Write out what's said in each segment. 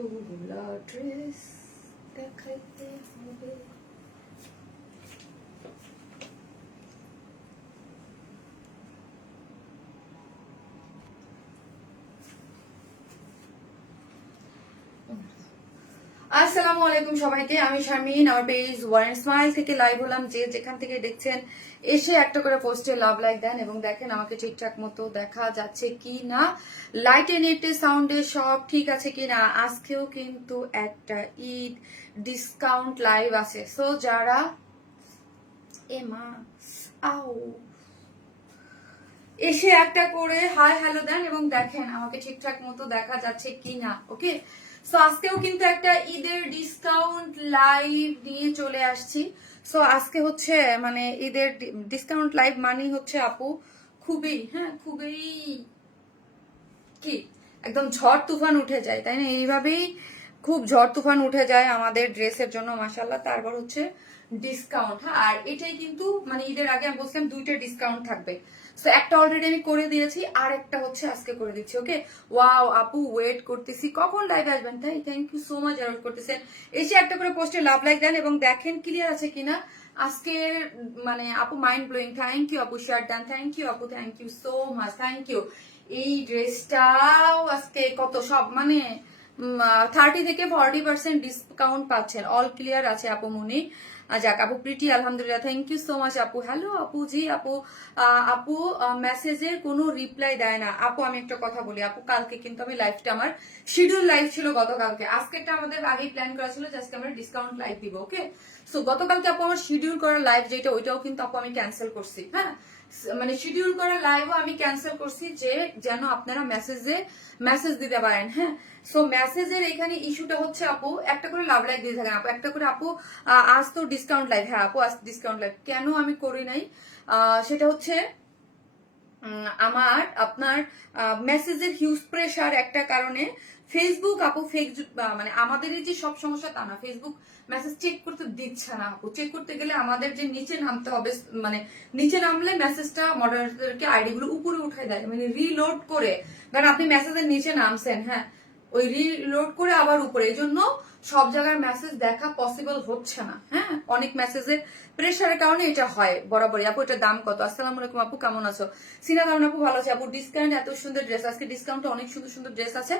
এতগুলা ড্রেস দেখাইতে হবে। আসসালামু আলাইকুম সবাইকে, আমি শারমিন। আমার পেজ ওয়ারেন স্মাইল থেকে লাইভ হলাম। যে যেখান থেকে দেখছেন এসে একটা করে পোস্টে লাভ লাইক দেন এবং দেখেন আমাকে ঠিকঠাক মতো দেখা যাচ্ছে কি না, লাইটে নেটে সাউন্ডে সব ঠিক আছে কি না। আজকেও কিন্তু একটা ঈদ ডিসকাউন্ট লাইভ আছে। সো যারা এমা আও এসে একটা করে হাই হ্যালো দেন এবং দেখেন আমাকে ঠিকঠাক মতো দেখা যাচ্ছে কিনা। ওকে, সো আজকেও কিন্তু একটা ঈদের ডিসকাউন্ট লাইভ নিয়ে চলে আসছি। সো আজকে হচ্ছে মানে ঈদের ডিসকাউন্ট লাইভ মানে হচ্ছে আপু খুবই খুবই কি একদম ঝড় তুফান উঠে যায়, তাই না? এইভাবেই খুব ঝড় তুফান উঠে যায় আমাদের ড্রেসের জন্য মাশাআল্লাহ। তারপর হচ্ছে ডিসকাউন্ট। হ্যাঁ, আর এটাই কিন্তু মানে ঈদের আগে আমি বলছিলাম দুইটা ডিসকাউন্ট থাকবে। সো একটা অলরেডি আমি করে দিয়েছি, আর একটা হচ্ছে আজকে করে দিচ্ছি। ওকে, ওয়াও আপু ওয়েট করতেছি কখন লাইভে আসবেন। তাই thank you so much wait করতেছেন। এসে একটা করে পোস্টে লাভ লাইক দেন এবং দেখেন ক্লিয়ার আছে কিনা আজকের মানে আপু মাইন্ড ব্লোয়িং। থ্যাংক ইউ আপু, শেয়ার ডান। থ্যাংক ইউ আপু, thank you so much, thank you. এই ড্রেসটাও আজকে কত সব মানে 30 থেকে 40% ডিসকাউন্ট পাচ্ছেন। অল ক্লিয়ার আছে আপু মুনি। যাক আপু প্রীতি আলহামদুলিল্লাহ, থ্যাংক ইউ সো মাচ আপু। হ্যালো আপু জি আপু। আপু মেসেজের কোনো রিপ্লাই দেয় না। আপু আমি একটা কথা বলি আপু, কালকে কিন্তু আমি লাইভটা আমার শিডিউল লাইভ ছিল গতকালকে। আজকেরটা আমাদের আগেই প্ল্যান করা ছিল যে আজকে আমরা ডিসকাউন্ট লাইভ দিব। ওকে, সো গতকালকে আপু আমার শিডিউল করা লাইভ যেটা ওইটাও কিন্তু আপু আমি ক্যান্সেল করছি। হ্যাঁ, মানে শিডিউল করা লাইভও আমি ক্যান্সেল করছি যে যেন আপনারা মেসেজ দিতে পারেন। হ্যাঁ, সো মেসেজের এখানে ইস্যুটা হচ্ছে আপু একটা করে লাভ লাইক দিয়ে থাকেন আপু, একটা করে আপু আজ তো ডিসকাউন্ট লাইভ। হ্যাঁ আপু আজ ডিসকাউন্ট লাইভ কেন আমি করি নাই সেটা হচ্ছে আমার আপনার মেসেজের হিউজ প্রেশার একটা কারণে ফেসবুক আপু মানে আমাদের যে সব সমস্যা তা না, ফেসবুক মেসেজ চেক করতে দিচ্ছে না আপু। চেক করতে গেলে আমাদের যে নিচে নামতে হবে, মানে নিচে নামলে মেসেজটা মডারেটরকে আইডি গুলো উপরে উঠাই দেয়, মানে রিলোড করে। কারণ আপনি মেসেজের নিচে নামছেন, হ্যাঁ ওই রিলোড করে আবার উপরে, এই জন্য সব জায়গায় মেসেজ দেখা পসিবল হচ্ছে না। হ্যাঁ, অনেক মেসেজের প্রেশারের কারণে এটা হয় বরাবরই। আপু এটার দাম কত? আসসালামু আলাইকুম আপু, কেমন আছো? সিনা কারণ আপু ভালো আছে আপু। ডিসকাউন্ট এত সুন্দর ড্রেস, আজকে ডিসকাউন্টে অনেক সুন্দর সুন্দর ড্রেস আছে,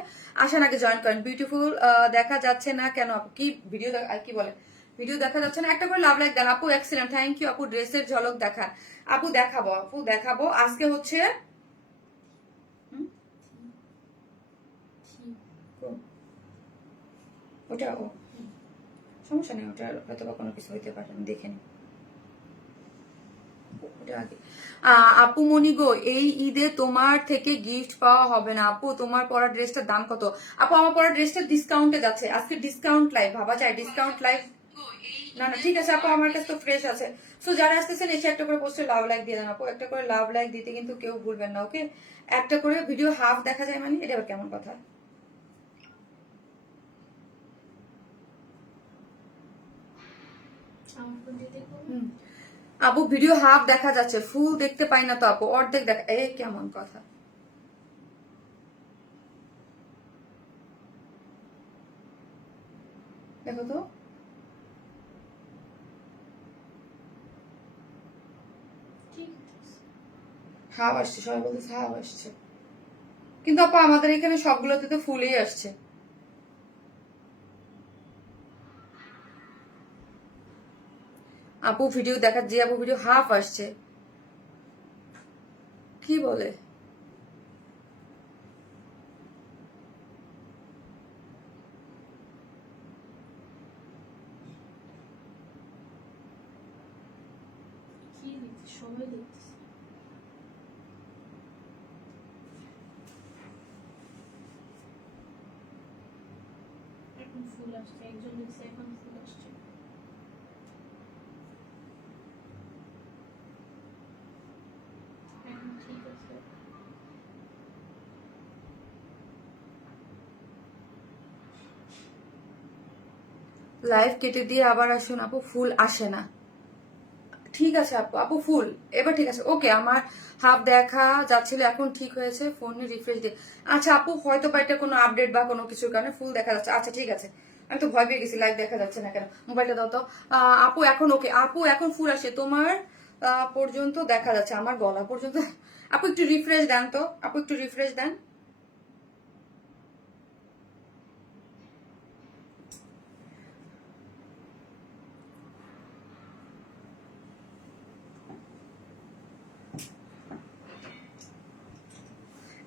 আসেন আগে জয়েন করেন। বিউটিফুল দেখা যাচ্ছে না কেন আপু? কি ভিডিও কি বলে ভিডিও দেখা যাচ্ছে না? একটা করে লাভ লাইক দেন আপু। এক্সিলেন্ট, থ্যাংক ইউ আপু। ড্রেসের ঝলক দেখান আপু। দেখাবো আপু, দেখাবো। আজকে হচ্ছে ওটা ও সমস্যা নেই, ওটা হয়তো বা কোনো কিছু হইতে পারে, আমি দেখে নিই। আপু মনি গো, এই ঈদে তোমার থেকে গিফট পাওয়া হবে না আপু। তোমার পরা ড্রেসটার দাম কত? আপু আমার পরা ড্রেসটা ডিসকাউন্টে যাচ্ছে, আজকে ডিসকাউন্ট লাইভ ভাবা যায়। ডিসকাউন্ট লাইভ না না ঠিক আছে আপু, আমার কাছে তো ফ্রেশ আছে। সো যারা আসতেছেন এসে একটা করে পোস্টে লাভ লাইক দিয়ে দেন আপু। একটা করে লাভ লাইক দিতে কিন্তু কেউ ভুলবেন না। ওকে, একটা করে ভিডিও হাফ দেখা যায় মানে এটা কেমন কথা? আপু ভিডিও হাফ দেখা যাচ্ছে, ফুল দেখতে পাই না তো আপু, অর্ধেক দেখা। এ কেমন কথা? দেখো তো হাফ আসছে, সবাই বলতেছে হাফ আসছে, কিন্তু আপু আমাদের এখানে সবগুলোতে তো ফুলই আসছে। আপু ভিডিও দেখা যে আপু ভিডিও হাফ আসছে, কি বলে? সবাই দেখতেছে। এখন ফুল আসছে, একজন লিখছে এখন ফুল আসছে। এখন ঠিক আছে। লাইভ কেটে দিয়ে আবার আসুন আপু, ফুল আসে না। ঠিক আছে আপু, আপু ফুল এবার ঠিক আছে। ওকে, আমার হাফ দেখা যাচ্ছিল, এখন ঠিক হয়েছে, ফোনে রিফ্রেশ দিয়ে। আচ্ছা আপু, হয়তো বা এটা কোনো আপডেট বা কোনো কিছুর কারণে ফুল দেখা যাচ্ছে। আচ্ছা ঠিক আছে, আমি তো ভয় পেয়ে গেছি, লাইভ দেখা যাচ্ছে না কেন, মোবাইলটা দাও তো। আপু এখন ওকে, আপু এখন ফুল আসে, তোমার পর্যন্ত দেখা যাচ্ছে, আমার গলা পর্যন্ত। আপু একটু রিফ্রেশ দেন তো, আপু একটু রিফ্রেশ দেন।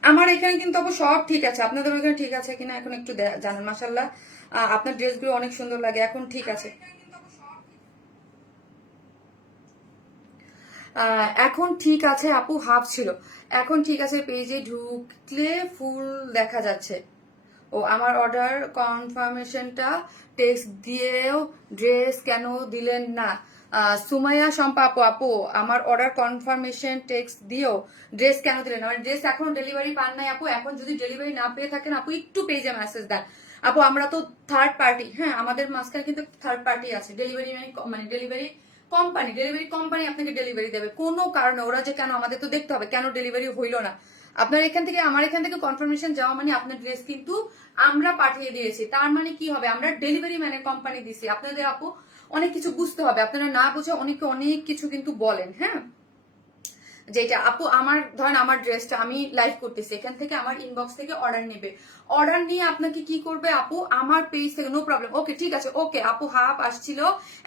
আমার এখানে কিন্তু আপু সব ঠিক আছে, আপনাদের ওখানে ঠিক আছে কিনা এখন একটু জানান। মাশাল্লাহ, আপনার ড্রেসগুলো অনেক সুন্দর লাগে, এখন ঠিক আছে। এখন ঠিক আছে আপু, হাফ ছিল, এখন ঠিক আছে। পেজে ঢুকলে ফুল দেখা যাচ্ছে। ও আমার অর্ডার কনফার্মেশনটা টেক্সট দিয়েও ড্রেস কেন দিলেন না? সুমাইয়া শম্পা আপু, আপু আমার অর্ডার কনফার্মেশন টেক্সট দিয়েও ড্রেস কেন দিলেন না? আমার ড্রেস এখনো ডেলিভারি পান নাই আপু। এখন যদি ডেলিভারি না পেয়ে থাকেন আপু, একটু পেজে মেসেজ দেন আপু। আমরা তো থার্ড পার্টি, হ্যাঁ আমাদের মাঝখানে কিন্তু থার্ড পার্টি আছে, ডেলিভারি মানে ডেলিভারি কোম্পানি আপনাকে ডেলিভারি দেবে। কোনো কারণে ওরা যে কেন, আমাদের তো দেখতে হবে কেন ডেলিভারি হইলো না। আপনার এখান থেকে আমার এখান থেকে কনফার্মেশন যাওয়া মানে আপনার ড্রেস কিন্তু আমরা পাঠিয়ে দিয়েছি, তার মানে কি হবে, আমরা ডেলিভারি ম্যানের কোম্পানি দিছি। আপনাদের আপু অনেক কিছু বুঝতে হবে, আপনারা না বুঝে অনেকে অনেক কিছু কিন্তু বলেন। হ্যাঁ, যেটা আপু আমার ধরেন আমার ড্রেসটা আমি লাইভ করতেছি, এখান থেকে আমার ইনবক্স থেকে অর্ডার নেবে, অর্ডার নিয়ে আপনাকে কি করবে আপু, আমার পেজ থেকে, নো প্রবলেম। ওকে ঠিক আছে, ওকে আপু হাফ আসছিল,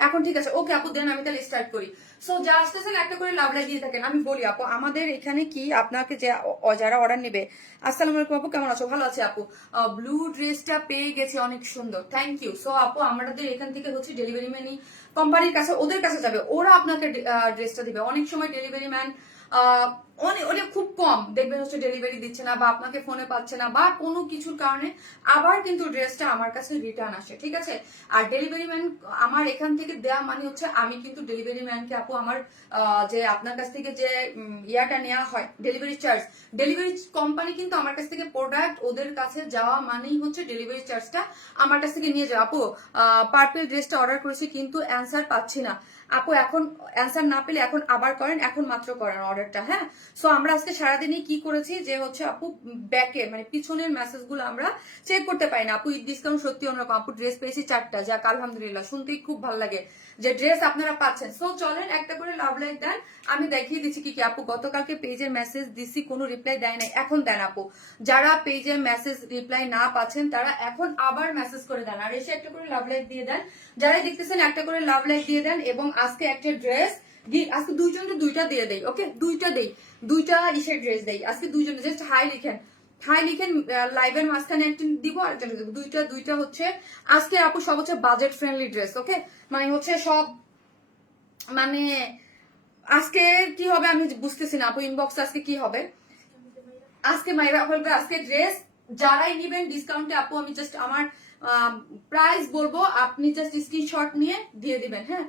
এখন ঠিক আছে। ওকে আপু, দেন আমি তাহলে স্টার্ট করি। সো যা আসতেছেন একটা করে লাভ দিয়ে থাকেন। আমি বলি আপু, আমাদের এখানে কি আপনাকে যে যারা অর্ডার নেবে, আসসালামু আলাইকুম আপু, কেমন আছো? ভালো আছি আপু, ব্লু ড্রেসটা পেয়ে গেছি, অনেক সুন্দর, থ্যাংক ইউ। সো আপু আমাদের এখান থেকে হচ্ছে ডেলিভারি ম্যানই কোম্পানির কাছে, ওদের কাছে যাবে, ওরা আপনাকে ড্রেসটা দিবে। অনেক সময় ডেলিভারি ম্যান অনেক খুব কম দেখবেন হচ্ছে ডেলিভারি দিচ্ছে না, বা আপনাকে ফোনে পাচ্ছে না, বা কোনো কিছুর কারণে আবার কিন্তু ড্রেসটা আমার কাছে রিটার্ন আসে, ঠিক আছে। আর ডেলিভারি ম্যান আমার এখান থেকে দেয়া মানে হচ্ছে আমি কিন্তু ডেলিভারি ম্যানকে আপু আমার যে আপনার কাছ থেকে যে ইয়াটা নেওয়া হয় ডেলিভারি চার্জ, ডেলিভারি কোম্পানি কিন্তু আমার কাছ থেকে প্রোডাক্ট ওদের কাছে যাওয়া মানেই হচ্ছে ডেলিভারি চার্জটা আমার কাছ থেকে নিয়ে যাওয়া। আপু পার্পল ড্রেসটা অর্ডার করেছি কিন্তু অ্যান্সার পাচ্ছি না আপু, এখন অ্যান্সার না পেলে এখন আবার করেন, এখন মাত্র করেন অর্ডারটা। হ্যাঁ, সো আমরা আজকে সারাদিনই কি করেছি যে হচ্ছে আপু ব্যাকে মানে পিছনের মেসেজ গুলো আমরা চেক করতে পারি না আপু। ঈদ ডিসকাউন্ট সত্যি অন্যরকম আপু, ড্রেস পেয়েছি 4টা, যাক আলহামদুলিল্লাহ, শুনতেই খুব ভালো লাগে যে ড্রেস আপনারা পাচ্ছেন। সো চলেন একটা করে লাভ লাইক দেন, আমি দেখিয়ে দিচ্ছি কি কি। আপু গতকালকে পেজের মেসেজ দিছি, কোনো রিপ্লাই দেয় নাই, এখন দেন আপু। যারা পেজের মেসেজ রিপ্লাই না পাচ্ছেন তারা এখন আবার মেসেজ করে দেন, আর এসে একটা করে লাভ লাইক দিয়ে দেন। যারাই দেখতেছেন একটা করে লাভ লাইক দিয়ে দেন। এবং আজকে একটা ড্রেস আজকে দুইজনকে দুইটা দিয়ে দেই, ওকে দুইটা দেই, দুইটা ইসের ড্রেস দেই আজকে দুইজন। জাস্ট হাই লিখেন, হাই লিখেন, লাইভের মাঝখানে একটা দিব আর একটা দিব, দুইটা দুইটা হচ্ছে আজকে আপু সব হচ্ছে বাজেট ফ্রেন্ডলি ড্রেস। ওকে, মানে হচ্ছে সব মানে আজকে কি হবে আমি বুঝতেছি না আপু, ইনবক্স আজকে কি হবে, আজকে মাইরা বলবে আজকে ড্রেস যারাই নিবেন ডিসকাউন্টে আপু, আমি জাস্ট আমার প্রাইস বলবো, আপনি জাস্ট স্ক্রিনশট নিয়ে দিয়ে দিবেন। হ্যাঁ,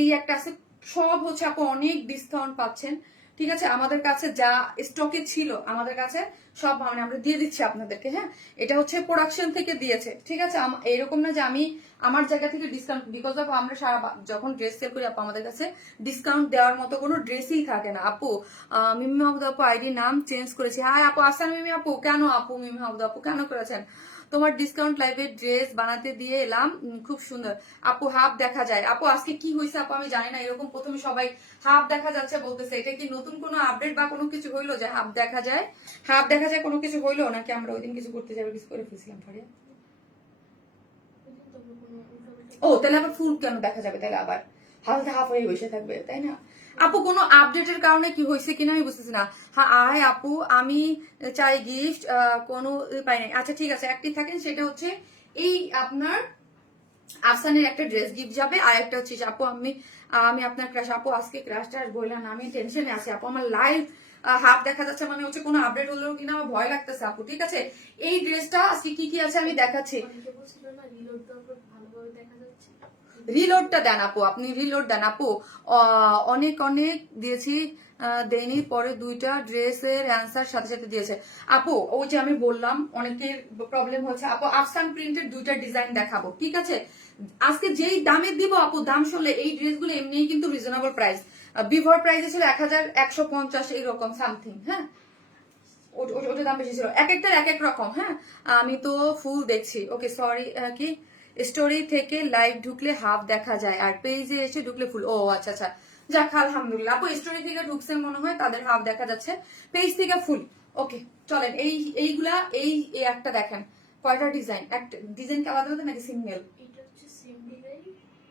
এই একটা আছে, সব হচ্ছে আপু অনেক ডিসকাউন্ট পাচ্ছেন, ঠিক আছে। আমাদের কাছে যা স্টকে ছিল আমাদের কাছে সব মানে আমরা দিয়ে দিচ্ছি আপনাদেরকে। হ্যাঁ, এটা হচ্ছে প্রোডাকশন থেকে দিয়েছে, ঠিক আছে। এরকম না যে আমি আমার জায়গা থেকে ডিসকাউন্ট, বিকজ অফ আমরা সারা যখন ড্রেস সেল করি আপু আমাদের কাছে ডিসকাউন্ট দেওয়ার মতো কোনো ড্রেসই থাকে না আপু। মিমি মাহমুদ আপু আইডি নাম চেঞ্জ করেছি। হাই আপু, আসসালাম মিমি আপু, কেন আপু মিমি মাহমুদ আপু কেন করেছেন? তোমার ডিসকাউন্ট লাইভের ড্রেস বানাতে দিয়ে এলাম, খুব সুন্দর আপু, হাফ দেখা যায় আপু। আজকে কি হয়েছে আপু আমি জানি না, এরকম প্রথমে সবাই হাফ দেখা যাচ্ছে বলতেছে, এটা কি নতুন কোনো আপডেট বা কোনো কিছু হইলো যে হাফ দেখা যায়? হাফ দেখা যায় কোনো কিছু হইলো নাকি আমরা ওই দিন কিছু করতে যাবে, কিছু করে ফেলছিলাম ফারিয়া? ও তাহলে আবার ফুল কেন দেখা যাবে, তাহলে আবার হালকা হাফ হয়ে বসে থাকবে, তাই না আপু? কোনো আপডেটের কারণে কি হয়েছে কিনা আমি বুঝতেছি না। হ্যাঁ আয় আপু, আমি চাই গিফট, কোনো পাই নাই। আচ্ছা ঠিক আছে, একটি থাকেন, সেটা হচ্ছে এই আপনার আফসানের একটা ড্রেস গিফট যাবে, আর একটা হচ্ছে আপু আমি আমি আপনার ক্রাশ আপু। আজকে ক্রাশটা আর বললাম না, আমি টেনশনে আছি আপু, আমার লাইভ হাফ দেখা যাচ্ছে মানে হচ্ছে কোনো আপডেট হলো কিনা আমার ভয় লাগতেছে আপু, ঠিক আছে। এই ড্রেসটা আজকে কি কি আছে আমি দেখাচ্ছি। রিলোডটা দেন আপু, আপনি রিলোড দেন আপু। অনেক অনেক দিয়েছি, দেনি পরে দুইটা ড্রেসের অ্যান্সার সাথে সাথে দিয়েছে আপু। ওই যে আমি বললাম অনেকের প্রবলেম হচ্ছে আপু, আফসান প্রিন্টের দুইটা ডিজাইন দেখাবো, ঠিক আছে? আজকে যেই দামে দিব আপু, দাম শুনলে এই ড্রেসগুলো এমনিই কিন্তু রিজনেবল প্রাইস। বিফোর প্রাইসে ছিল 1150 এইরকম সামথিং, হ্যাঁ ওটা দাম বেশি ছিল। এক একটার এক এক রকম, হ্যাঁ। আমি তো ফুল দেখছি, ওকে সরি। কি স্টোরি থেকে লাইভ ঢুকলে হাফ দেখা যায় আর পেজে এসে ঢুকলে ফুল? ও আচ্ছা আচ্ছা, যাক আলহামদুলিল্লাহ আপু, স্টোরি থেকে ঢুকছেন মনে হয়, তাদের হাফ দেখা যাচ্ছে, পেজ থেকে ফুল। ওকে চলেন, এইগুলা এই একটা দেখেন, কয়টা ডিজাইন, একটা ডিজাইন কি আলাদা আলাদা নাকি সিঙ্গেল? এটা হচ্ছে সেম ডিজাইন,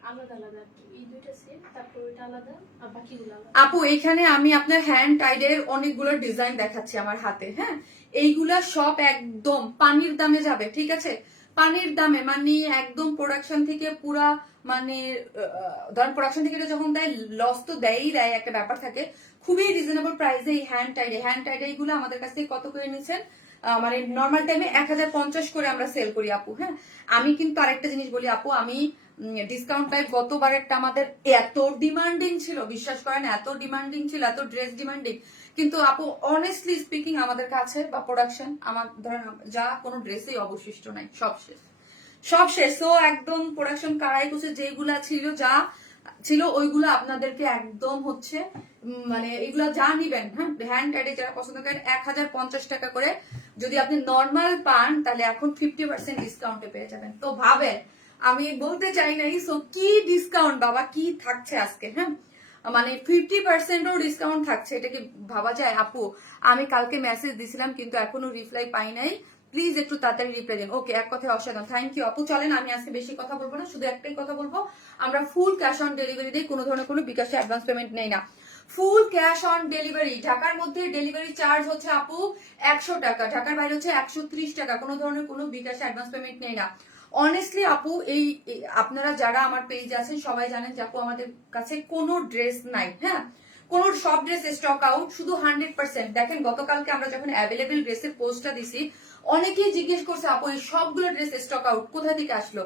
আলাদা আলাদা আর কি। এই দুইটা সেম, তারপর ওইটা আলাদা আর বাকিগুলো আলাদা। আপু এখানে আমি আপনার হ্যান্ড টাইডের অনেকগুলো ডিজাইন দেখাচ্ছি আমার হাতে, হ্যাঁ। এইগুলা সব একদম পানির দামে যাবে, ঠিক আছে? পানির দামে, মানে একদম প্রোডাকশন থেকে পুরা, মানে ধরেন প্রোডাকশন থেকে যখন দেয়, লস তো দেয়ই দেয়, একটা ব্যাপার থাকে। খুবই রিজনেবল প্রাইসে এই হ্যান্ড টাইডে এইগুলো আমাদের কাছ থেকে কত করে নিচ্ছেন? মানে নর্মাল টাইমে 1050 করে আমরা সেল করি আপু, হ্যাঁ। আমি কিন্তু আরেকটা জিনিস বলি আপু, আমি ডিসকাউন্ট লাইভ গতবারেরটা আমাদের এত ডিমান্ডিং ছিল, বিশ্বাস করেন, এত ডিমান্ডিং ছিল, এত ড্রেস ডিমান্ডিং, কিন্তু আপু অনেস্টলি স্পিকিং আমাদের কাছে বা প্রোডাকশন আমার ধরেন যা কোনো ড্রেসই অবশিষ্ট নাই, সব শেষ, সব শেষ। তো একদম প্রোডাকশন কারাই করছে, যেগুলা ছিল যা ছিল ওইগুলো আপনাদেরকে একদম হচ্ছে মানে এগুলা যা নিবেন, হ্যাঁ হ্যান্ড টাইডে যারা পছন্দ করেন 1050 টাকা করে যদি আপনি নর্মাল পান, তাহলে এখন 50% ডিসকাউন্টে পেয়ে যাবেন। তো ভাবেন, আমি বলতে চাই নাই, সো কি ডিসকাউন্ট বাবা, কি থাকছে আজকে, হ্যাঁ মানে 50%ও ডিসকাউন্ট থাকছে, এটা কি ভাবা যায় আপু? আমি কালকে মেসেজ দিছিলাম কিন্তু এখনো রিপ্লাই পাই নাই, প্লিজ একটু তাড়াতাড়ি রিপ্লাই দেন। ওকে, এক কথায় অসাধারণ, থ্যাংক ইউ আপু। চলেন আমি আজকে বেশি কথা বলবো না, শুধু একটাই কথা বলবো, আমরা ফুল ক্যাশ অন ডেলিভারি দিই, কোনো ধরনের কোনো বিকাশে অ্যাডভান্স পেমেন্ট নেই না, ফুল ক্যাশ অন ডেলিভারি। ঢাকার মধ্যে ডেলিভারি চার্জ হচ্ছে আপু 100 টাকা, ঢাকার বাইরে হচ্ছে 130 টাকা, কোনো ধরনের কোনো বিকাশে অ্যাডভান্স পেমেন্ট নেই না। অনেস্টলি আপু, এই আপনারা যারা আমার পেজ আছেন সবাই জানেন যে আপু আমাদের কাছে কোনো ড্রেস নাই, হ্যাঁ কোন সব ড্রেস স্টক আউট, শুধু 100%। দেখেন গতকালকে আমরা যখন অ্যাভেলেবেল ড্রেসের পোস্টটা দিছি, অনেকেই জিজ্ঞেস করছে আপু এই সবগুলো ড্রেস স্টক আউট কোথা থেকে আসলো?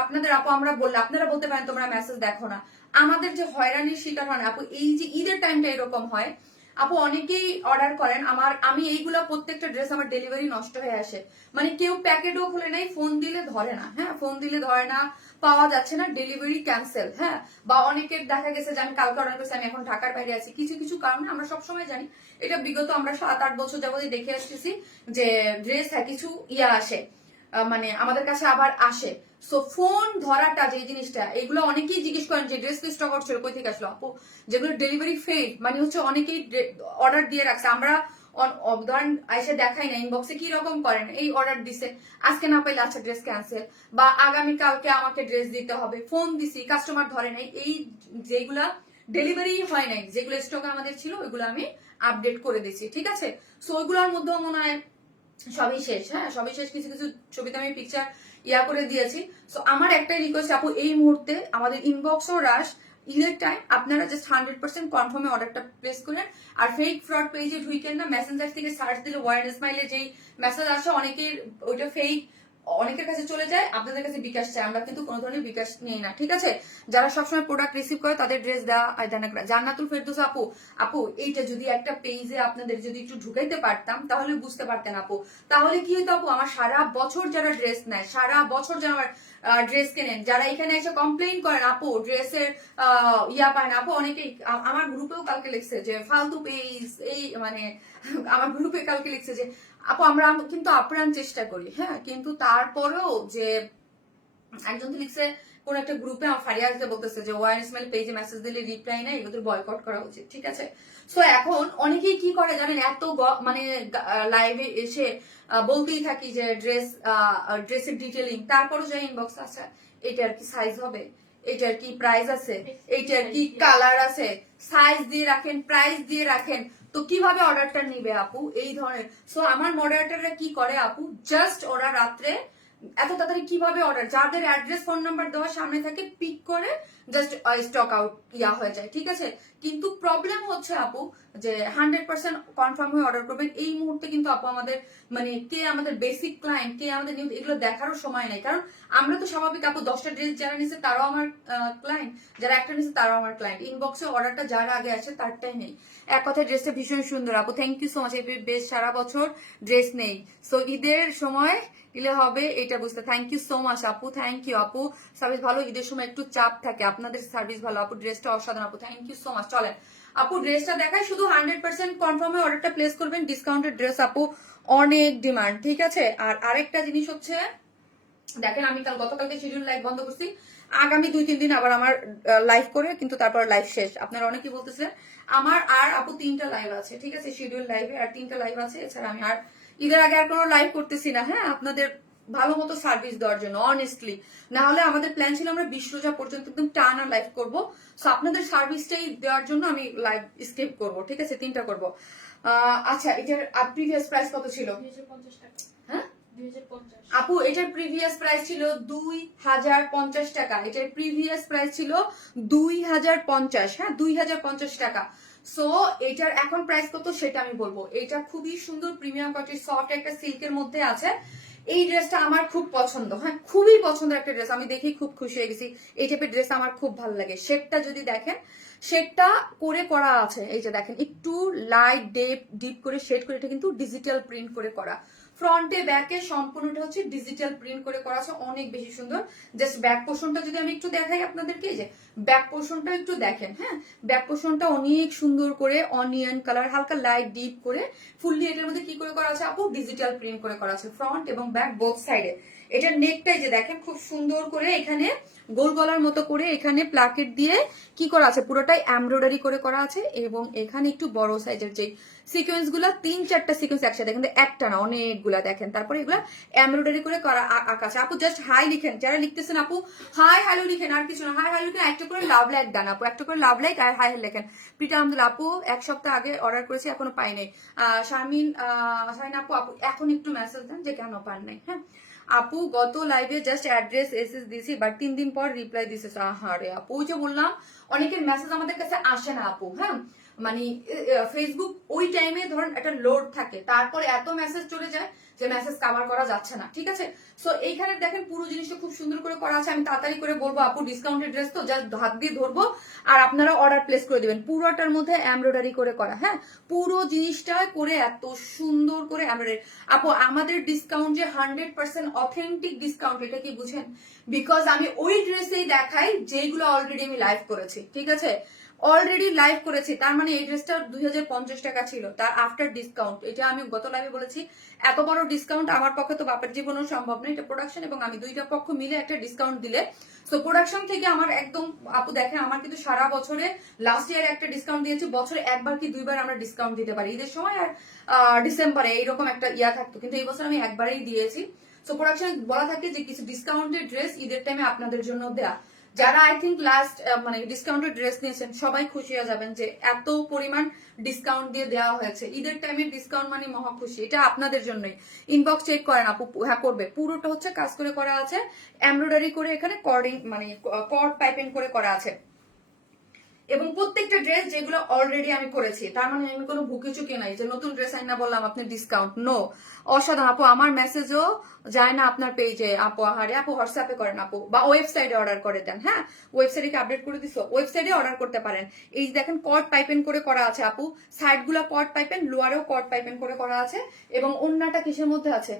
আপনাদের আপু আমরা বললে আপনারা বলতে পারেন তোমরা মেসেজ দেখো না, আমাদের যে হয়রানির শিকার হন আপু, এই যে ঈদের টাইমটা এরকম হয় আপু, অনেকেই অর্ডার করেন আমি এইগুলা প্রত্যেকটা ড্রেস আমার ডেলিভারি নষ্ট হয়ে আসে, মানে কেউ প্যাকেটও খুলে নাই, ফোন দিলে ধরে না, হ্যাঁ ফোন দিলে ধরে না, পাওয়া যাচ্ছে না, ডেলিভারি ক্যান্সেল, হ্যাঁ। বা অনেকের দেখা গেছে যে আমি কালকে অর্ডার করেছি, আমি এখন ঢাকার বাইরে আছি, কিছু কিছু কারণে আমরা সবসময় জানি, এটা বিগত আমরা 7-8 বছর যাবতীয় দেখে আসতেছি যে ড্রেস হ্যাঁ কিছু আসে, মানে আমাদের কাছে আবার আসে। সো ফোন ধরাটা যে জিনিসটা, এগুলো অনেকেই জিজ্ঞেস করেন যে ড্রেস স্টক আউট ছিল কই থেকে আসলো আপু, যেগুলো ডেলিভারি ফেড, মানে হচ্ছে অনেকেই অর্ডার দিয়ে রাখছে, আমরা ধরেন এসে দেখাই না, ইনবক্সে কি রকম করেন, এই অর্ডার দিছে আজকে না পাইলে আচ্ছা ড্রেস ক্যান্সেল, বা আগামী কালকে আমাকে ড্রেস দিতে হবে, ফোন দিছি কাস্টমার ধরে নাই, এই যেগুলা ডেলিভারি হয় নাই, যেগুলো স্টক আমাদের ছিল ওইগুলো আমি আপডেট করে দিচ্ছি, ঠিক আছে? সো ওইগুলোর মধ্যেও মনে হয় সবই শেষ, হ্যাঁ সবই শেষ, কিছু কিছু ছবিতে আমি পিকচার করে দিয়েছি। সো আমার একটাই রিকোয়েস্ট আপু, এই মুহূর্তে আমাদের ইনবক্সও রাশ, ঈদের টাইম আপনারা জাস্ট 100% কনফার্মে অর্ডারটা প্লেস করেন, আর ফেক ফ্রড পেজে ঢুইকেন না, মেসেঞ্জার থেকে সার্চ দিলে ওয়ার্ড স্মাইলে যেই মেসেজ আসে অনেকের ওইটা ফেক, অনেকের কাছে চলে যায়, আপনাদের কাছে বিকাশ চায়, আমরা কিন্তু কোনো ধরনের বিকাশ নেই না, ঠিক আছে? যারা সবসময় প্রোডাক্ট রিসিভ করে তাদের ড্রেস দেওয়া দেন না। জান্নাতুল ফেরদৌস আপু এইটা যদি একটা পেজে আপনাদের যদি একটু ঢুকাইতে পারতাম তাহলে বুঝতে পারতেন আপু, তাহলে কি হতো আপু, আমার সারা বছর যারা ড্রেস নেয়, সারা বছর যারা ড্রেস কেনেন, যারা এখানে এসে কমপ্লেইন করেন আপু ড্রেসের পায় না আপু, অনেকেই আমার গ্রুপেও কালকে লিখছে যে ফালতু পেজ, এই মানে আমার গ্রুপে কালকে লিখছে যে আপু আমরা কিন্তু আপ্রাণ চেষ্টা করি, হ্যাঁ কিন্তু তারপরেও যে একজন তো লিখছে কোন একটা গ্রুপে আমার ফারিয়া আসতে বলতেছে যে ওয়ার ইসমাইল পেজে মেসেজ দিলে রিপ্লাই নাই, ওদের বয়কট করা উচিত, ঠিক আছে? সো এখন অনেকেই কি করে জানেন, এত মানে লাইভে এসে বলতেই থাকি যে ড্রেসের ডিটেলিং, তারপরও যে ইনবক্স আছে এটার কি সাইজ হবে, এটার কি প্রাইস আছে, এটার কি কালার আছে, সাইজ দিয়ে রাখেন, প্রাইস দিয়ে রাখেন, তো কিভাবে অর্ডারটা নিবে আপু এই ধরনের? সো আমার মডারেটররা কি করে আপু, জাস্ট ওরা রাত্রে এত তাড়াতাড়ি কিভাবে অর্ডার, যাদের অ্যাড্রেস ফোন নাম্বার দেওয়া সামনে থাকে পিক করে জাস্ট স্টক আউট হয়ে যায়, ঠিক আছে? কিন্তু প্রবলেম হচ্ছে আপু যে 100% কনফার্ম হয়ে অর্ডার করবেন এই মুহূর্তে কিন্তু আপু আমাদের মানে কে আমাদের বেসিক ক্লায়েন্ট, কে আমাদের নিউ, এগুলো দেখারও সময় নেই। কারণ আমরা তো স্বাভাবিক আপু 10টা ড্রেস যারা নিছে তারাও আমার ক্লায়েন্ট, যারা একটা নিছে তারাও আমার ক্লায়েন্ট। ইনবক্সে অর্ডারটা যারা আগে আসে তারটাই নেই। এক কথায় ড্রেসটা ভীষণ সুন্দর আপু, থ্যাংক ইউ সো মাচ। এই বেশ সারা বছর ড্রেস নেই, সো ঈদের সময় দিলে হবে এটা বুঝতে। থ্যাংক ইউ সো মাচ আপু, থ্যাংক ইউ আপু। সার্ভিস ভালো, ঈদের সময় একটু চাপ থাকে, আপনাদের সার্ভিস ভালো আপু, ড্রেসটা অসাধারণ আপু, থ্যাংক ইউ সো মাচ। চলেন আপু ড্রেসটা দেখাই, শুধু 100% কনফার্ম হয়ে অর্ডারটা প্লেস করবেন। ডিসকাউন্টেড ড্রেস আপু অনেক ডিমান্ড, ঠিক আছে। আর আরেকটা জিনিস হচ্ছে দেখেন, আমি গতকালকে শিডিউল লাইভ বন্ধ করছি, আগামী 2-3 দিন আবার আমার লাইভ করে, কিন্তু তারপর লাইভ শেষ। আপনারা অনেকেই বলতেছেন আমার আর আপু 3টা লাইভ আছে, ঠিক আছে, শিডিউল লাইভে আর 3টা লাইভ আছে। এছাড়া আমি আর ঈদের আগে আর কোনো লাইভ করতেছি না, হ্যাঁ, আপনাদের ভালো মতো সার্ভিস দেওয়ার জন্য অনেস্টলি। না হলে আমাদের প্ল্যান ছিল আমরা 20 রোজা পর্যন্ত একদম টানা লাইভ করব। সো আপনাদের সার্ভিসটাই দেওয়ার জন্য আমি লাইভ স্কিপ করব, ঠিক আছে, 3টা করব। আচ্ছা, এটার প্রিভিয়াস প্রাইস কত ছিল? 2050 টাকা। হ্যাঁ 2050 আপু, এটার প্রিভিয়াস প্রাইস ছিল 2050 টাকা। এটার প্রিভিয়াস প্রাইস ছিল 2050, হ্যাঁ 2050 টাকা। সো এটার এখন প্রাইস কত সেটা আমি বলবো। এটা খুবই সুন্দর প্রিমিয়াম কোয়ালিটির সফট একটা সিল্কের মধ্যে আছে। এই ড্রেসটা আমার খুব পছন্দ, হ্যাঁ খুবই পছন্দের একটা ড্রেস, আমি দেখেই খুব খুশি হয়ে গেছি। এই টাইপের ড্রেস আমার খুব ভালো লাগে। শেডটা যদি দেখেন, শেডটা করে করা আছে, এই যে দেখেন একটু লাইট ডিপ করে শেড করে, এটা কিন্তু ডিজিটাল প্রিন্ট করে করা। ফ্রন্টে ব্যাকে সম্পূর্ণটা হচ্ছে ডিজিটাল প্রিন্ট করে করা আছে, অনেক বেশি সুন্দর। জাস্ট ব্যাক পোর্শনটা যদি আমি একটু দেখাই আপনাদেরকে, এই যে ব্যাক পোর্শনটা একটু দেখেন, হ্যাঁ ব্যাক পোর্শনটা অনেক সুন্দর করে অনিয়ন কালার হালকা লাইট ডিপ করে ফুললি এটার মধ্যে কি করে করা আছে আপু, ডিজিটাল প্রিন্ট করে করা আছে ফ্রন্ট এবং ব্যাক বোথ সাইডে। এটার নেকটাই যে দেখেন খুব সুন্দর করে এখানে গোল গলার মতো করে এখানে প্লাকেট দিয়ে কি করা আছে, পুরোটাই এমব্রয়ডারি করে করা আছে। এবং এখানে একটু বড় সাইজের যে সিকোয়েন্স গুলা 3-4টা সিকোয়েন্স একসাথে, কিন্তু একটা না অনেকগুলা দেখেন। তারপরে এগুলা এমব্রয়ডারি করে করা আঁকা আছে। আপু জাস্ট হাই লিখেন, যারা লিখতেছেন আপু হাই হ্যালো লিখেন, আর কিছু না, হাই হ্যালো লিখেন, একটা করে লাভ লাইক দেন আপু, একটা করে লাভ লাইক আর হাই হ্যালো লেখেন। প্রিটা আহমদুল আপু 1 সপ্তাহ আগে অর্ডার করেছি এখনো পাই নাই। শারমিন আপু আপু এখন একটু মেসেজ দেন যে কেন পান নাই। হ্যাঁ আপু গত লাইভে জাস্ট অ্যাড্রেস এসএস দিছি, বাট 3 দিন পর রিপ্লাই দিছে। আহারে আপু, ওই যে বললাম অনেকের মেসেজ আমাদের কাছে আসে না আপু, হ্যাঁ মানে ফেসবুক ওই টাইমে ধরেন একটা লোড থাকে, তারপর এত মেসেজ চলে যায় যে মেসেজ কভার করা যাচ্ছে না, ঠিক আছে। সো এইখানে দেখেন পুরো জিনিসটা খুব সুন্দর করে করা আছে। আমি তাড়াতাড়ি করে বলবো আপু, ডিসকাউন্টেড ড্রেস তো জাস্ট হাত দিয়ে ধরবো আর আপনারা অর্ডার প্লেস করে দিবেন। পুরোটার মধ্যে এমব্রয়ডারি করে করা, হ্যাঁ পুরো জিনিসটা করে এত সুন্দর করে এমব্রয়ডারি। আপু আমাদের ডিসকাউন্ট যে 100% অথেন্টিক ডিসকাউন্ট, এটা কি বুঝেন? বিকজ আমি ওই ড্রেসেই দেখাই যেগুলো অলরেডি আমি লাইভ করেছি, ঠিক আছে, অলরেডি লাইভ করেছি। তার মানে এই ড্রেসটা 2050 টাকা ছিল, তার আফটার ডিসকাউন্ট। এটা আমি গত লাইভে বলেছি, এত বড় ডিসকাউন্ট আমার পক্ষে তো বাপের জীবনেও সম্ভব না। এটা প্রোডাকশন এবং আমি দুইটা পক্ষ মিলে একটা ডিসকাউন্ট দিলে, তো প্রোডাকশন থেকে আমার একদম আপু দেখেন, আমার কিন্তু সারা বছরে লাস্ট ইয়ার একটা ডিসকাউন্ট দিয়েছি, বছরে একবার কি দুইবার আমরা ডিসকাউন্ট দিতে পারি, ঈদের সময় আর ডিসেম্বরে এইরকম একটা ইয়া থাকতো, কিন্তু এই বছর আমি একবারেই দিয়েছি। সো প্রোডাকশন বলা থাকে যে কিছু ডিসকাউন্টেড ড্রেস ঈদের টাইমে আপনাদের জন্য দেয়া। যারা আই থিঙ্ক লাস্ট মানে ডিসকাউন্টেড ড্রেস নিয়েছেন সবাই খুশি হয়ে যাবেন যে এত পরিমাণ ডিসকাউন্ট দিয়ে দেওয়া হয়েছে। ঈদের টাইমে ডিসকাউন্ট মানে মহা খুশি, এটা আপনাদের জন্যই। ইনবক্স চেক করেন আপু, হ্যাঁ করবে। পুরোটা হচ্ছে কাজ করে করা আছে, এমব্রয়ডারি করে এখানে কর্ডিং মানে কর্ড পাইপিং করে করা আছে। এবং প্রত্যেকটা ড্রেস যেগুলো অলরেডি আমি করেছি, তার মানে আমি কোনো ভুকে চুকে নাই যে নতুন ড্রেস আইনা বললাম আপনি ডিসকাউন্ট, নো। অসাধারণ আপু, আমার মেসেজও যায় না আপনার পেজে আপু, আহারে আপু হোয়াটসঅ্যাপে করেন আপু, বা ওয়েবসাইটে অর্ডার করে দেন। হ্যাঁ ওয়েবসাইটে কি আপডেট করে দিছো? ওয়েবসাইটে অর্ডার করতে পারেন। এই দেখেন কর্ড পাইপেন করে করা আছে আপু, সাইড গুলা কর্ড পাইপেন, লোয়ারেও কর্ড পাইপেন করে করা আছে। এবং ওন্নাটা কিসের মধ্যে আছে?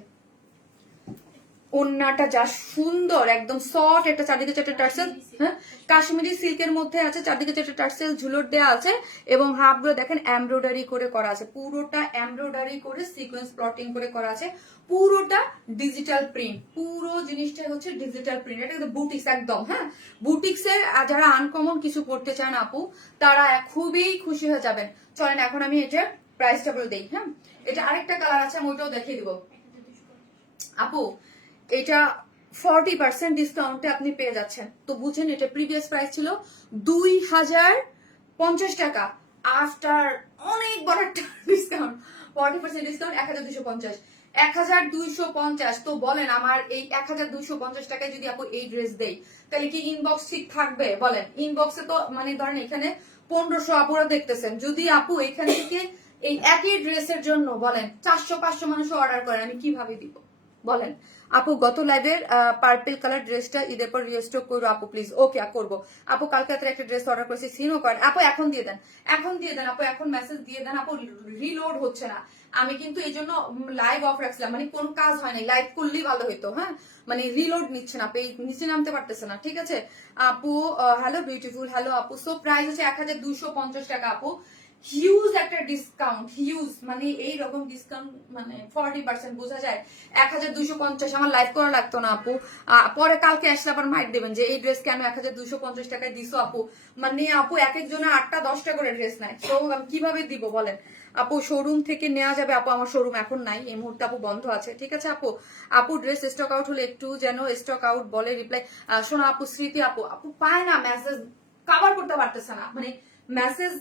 ওন্নাটা যা সুন্দর, একদম সফট, একটা চারদিকে চারটে টার্সেল, হ্যাঁ কাশ্মীরি সিল্কের মধ্যে আছে, চারদিকে চারটে টার্সেল ঝুলট দেওয়া আছে। এবং হাফ গুলো দেখেন এমব্রয়ডারি করে করা আছে, পুরোটা এমব্রয়ডারি করে সিকোয়েন্স প্লটিং করে করা আছে, পুরোটা ডিজিটাল প্রিন্ট, পুরো জিনিসটা হচ্ছে ডিজিটাল প্রিন্ট। এটা কিন্তু বুটিক্স একদম, হ্যাঁ বুটিক্স এর যারা আনকমন কিছু করতে চান আপু, তারা খুবই খুশি হয়ে যাবেন। চলেন এখন আমি এটার প্রাইসটা বলে দিই। হ্যাঁ এটা আরেকটা কালার আছে, আমি ওইটাও দেখিয়ে দিব আপু। এটা 40% ডিসকাউন্টে আপনি পেয়ে যাচ্ছেন, তো বুঝেন এটা প্রিভিয়াস প্রাইস ছিল 2050 টাকা, আফটার অনেক বড় একটা ডিসকাউন্ট 40% ডিসকাউন্ট 1250। 1250। তো বলেন আমার এই 1250 টাকায় যদি আপু এই ড্রেস দেই তাহলে কি ইনবক্স ঠিক থাকবে বলেন? ইনবক্সে তো মানে ধরেন এখানে 1500 আপুরা দেখতেছেন, যদি আপু এখান থেকে এই একই ড্রেসের জন্য বলেন 400-500 মানুষ অর্ডার করেন, আমি কিভাবে দিব বলেন? আপু গত লাইভের পার্পল কালার ড্রেসটা ঈদের পর রিস্টক করো আপু প্লিজ। ওকে করবো আপু। কালকে রাতে একটা ড্রেস অর্ডার করেছি, সিনও করেন আপু। এখন দিয়ে দেন, এখন দিয়ে দেন আপু, এখন মেসেজ দিয়ে দেন আপু। রিলোড হচ্ছে না, আমি কিন্তু এই জন্য লাইভ অফ রাখছিলাম, মানে কোন কাজ হয় নাই, লাইভ করলেই ভালো হতো। হ্যাঁ মানে রিলোড নিচ্ছে না, এই নিচে নামতে পারতেছে না। ঠিক আছে আপু। হ্যালো বিউটিফুল, হ্যালো আপু। সো প্রাইস হচ্ছে 1250 টাকা আপু। হিউজ একটা ডিসকাউন্ট, হিউজ মানে এইরকম ডিসকাউন্ট মানে 40% বোঝা যায়। 1250 আমার লাইভ করা লাগতো না আপু। পরে কালকে আসলে আবার মাইক দেবেন যে এই ড্রেস কেন 1250 টাকায় দিছো আপু। মানে আপু এক একজনের 8টা-10টা করে ড্রেস নাই, তো আমি কিভাবে দিব বলেন? আপু শোরুম থেকে নেওয়া যাবে আপু, আমার শোরুম এখন নাই এই মুহূর্তে আপু, বন্ধ আছে। ঠিক আছে আপু। আপু ড্রেস স্টক আউট হলে একটু যেন স্টক আউট বলে রিপ্লাই। শোনো আপু, স্মৃতি আপু, আপু পায় না মেসেজ, কভার করতে পারতেছে না, মানে মেসেজ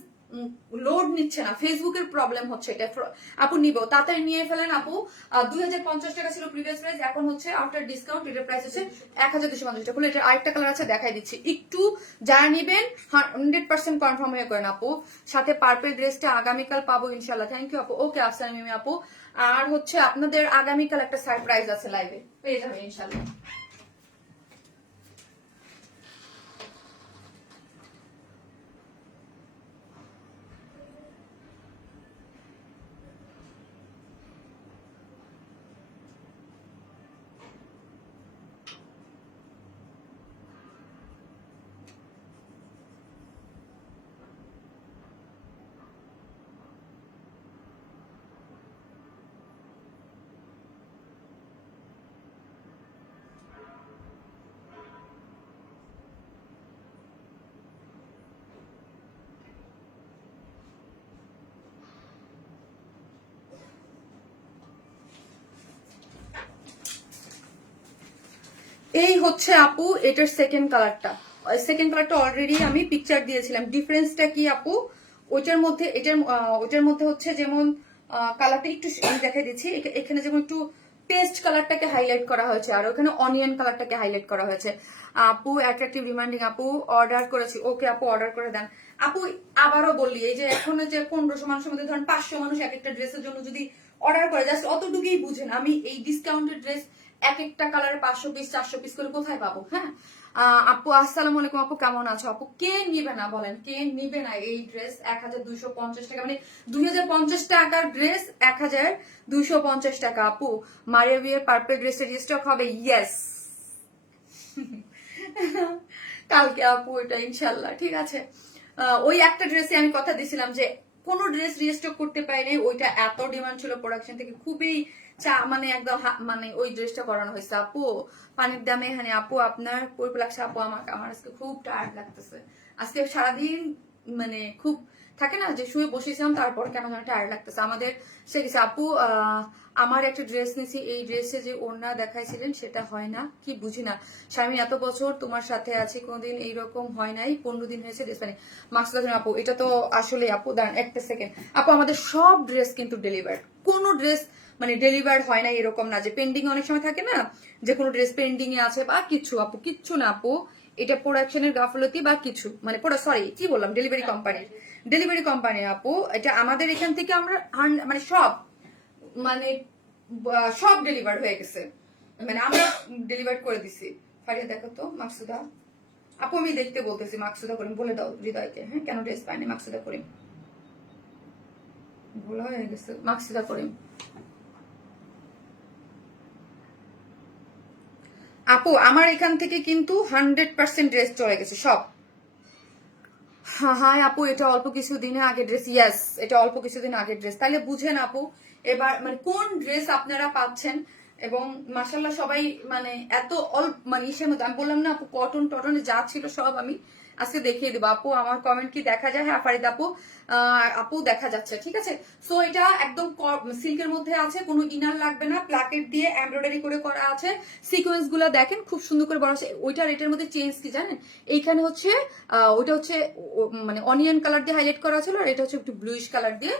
লোড নিচ্ছে না, ফেসবুকের প্রবলেম হচ্ছে এটা। আপু নিব তাড়াতাড়ি নিয়ে ফেলেন আপু। 2050 টাকা ছিল প্রিভিয়াস প্রাইস, এখন হচ্ছে আফটার ডিসকাউন্ট এটার প্রাইস হচ্ছে 1250 টাকা। এটা আরেকটা কালার আছে, দেখাই দিচ্ছি একটু, যারা নিবেন 100% কনফার্ম হয়ে করেন আপু। সাথে পার্পল ড্রেসটা আগামীকাল পাবো ইনশাল্লাহ। থ্যাংক ইউ আপু। ওকে আফসানা মিমি আপু। আর হচ্ছে আপনাদের আগামীকাল একটা সারপ্রাইজ আছে, লাইভে পেয়ে যাবে ইনশাল্লাহ। এই হচ্ছে আপু এটার সেকেন্ড কালারটা। সেকেন্ড কালারটা অলরেডি আমি পিকচার দিয়েছিলাম। ডিফারেন্সটা কি আপু? ওইটার মধ্যে ওইটার মধ্যে হচ্ছে যেমন কালারটা একটু দেখাই দিচ্ছি, এখানে যেমন একটু পেস্ট কালারটাকে হাইলাইট করা হয়েছে, আর ওখানে অনিয়ন কালারটাকে হাইলাইট করা হয়েছে। আপু অ্যাট্রাকটিভ রিমাইন্ডিং আপু, অর্ডার করেছি। ওকে আপু অর্ডার করে দেন আপু। আবারও বললি এই যে এখন যে 1500 মানুষের মধ্যে ধরেন 500 মানুষ এক একটা ড্রেসের জন্য যদি অর্ডার করে, জাস্ট অতটুকুই বুঝেন আমি এই ডিসকাউন্টেড ড্রেস এক একটা কালারে 500 পিস 400 পিস করে কোথায় পাবো? হ্যাঁ আপু আসসালামু আলাইকুম আপু, কেমন আছো আপু? কে নিবে না বলেন, কে নিবে না এই ড্রেস? 1250 টাকা, মানে 2050 টাকার ড্রেস 1250 টাকা আপু। মারিয়া বিয়ের পার্পল ড্রেসের স্টক হবে, ইয়েস কালকে আপু এটা ইনশাল্লাহ। ঠিক আছে ওই একটা ড্রেসে আমি কথা দিছিলাম যে কোনো ড্রেস রিস্টক করতে পারি, ওইটা এত ডিমান্ড ছিল প্রোডাকশন থেকে, খুবই মানে একদম মানে ওই ড্রেসটা করানো হয়েছে আপু। পানির দামে এখানে আপু আপনার পরিপ লাগছে আপু। আমার আজকে খুব টায়ার্ড লাগতেছে, আজকে সারাদিন মানে খুব থাকে না যে শুয়ে বসেছিলাম, তারপর কেন যেন টায়ার্ড লাগতেছে আমাদের। সে কিছু আপু আমার একটা ড্রেস নিয়েছি, এই ড্রেসে যে ওড়না দেখাইছিলেন সেটা হয় না কি বুঝি না। স্বামী এত বছর তোমার সাথে আছে, কোনোদিন এইরকম হয় নাই, 15 দিন হয়েছে ড্রেস পানি। মাকসুদা আপু এটা তো আসলে আপু দাঁড়ান একটা সেকেন্ড আপু, আমাদের সব ড্রেস কিন্তু ডেলিভার্ড, কোনো ড্রেস মানে ডেলিভার্ড হয় না এরকম না যে পেন্ডিং অনেক সময় থাকে না যে কোনো ড্রেস পেন্ডিং এ আছে বা কিছু। আপু কিচ্ছু না আপু, এটা প্রোডাকশনের গাফলতি বা কিছু, মানে সরি কি বললাম, ডেলিভারি কোম্পানি আপু। এটা আমাদের এখান থেকে আমরা মানে মানে সব ডেলিভার হয়ে গেছে, মানে আমরা ডেলিভার করে দিছি। ফারিয়া দেখো তো মাকসুদা আপু, আমি দেখতে বলতেছি, মাকসুদা করিম বলে দাও হৃদয়কে, হ্যাঁ কেন ড্রেস পায়নি মাকসুদা করিম, ভুল হয়ে গেছে মাকসুদা করিম। আপু আমার এখান থেকে কিন্তু 100% ড্রেস চলে গেছে সব। হ্যাঁ আপু এটা অল্প কিছুদিনের আগে ড্রেস, ইয়েস এটা অল্প কিছুদিন আগে ড্রেস। তাহলে বুঝেন আপু এবার মানে কোন ড্রেস আপনারা পাচ্ছেন। এবং মাসাল্লাহ সবাই মানে এত অল্প মানে ইসের মধ্যে, আমি বললাম না আপু কটন টটনে যা ছিল সব আমি আজকে দেখিয়ে দেবো। আপু আমার কমেন্ট কি দেখা যায়? হ্যাঁ ফারিদ আপু, আপু দেখা যাচ্ছে, ঠিক আছে। সো এটা একদম সিল্কের মধ্যে আছে, কোনো ইনার লাগবে না, প্লাকেট দিয়ে এমব্রয়ডারি করে করা আছে। সিকোয়েন্স গুলো দেখেন খুব সুন্দর করে বলা আছে। ওইটার এটার মধ্যে চেঞ্জ কি জানেন, এইখানে হচ্ছে ওইটা হচ্ছে মানে অনিয়ন কালার দিয়ে হাইলাইট করা ছিল, আর এটা হচ্ছে একটু ব্লুইশ কালার দিয়ে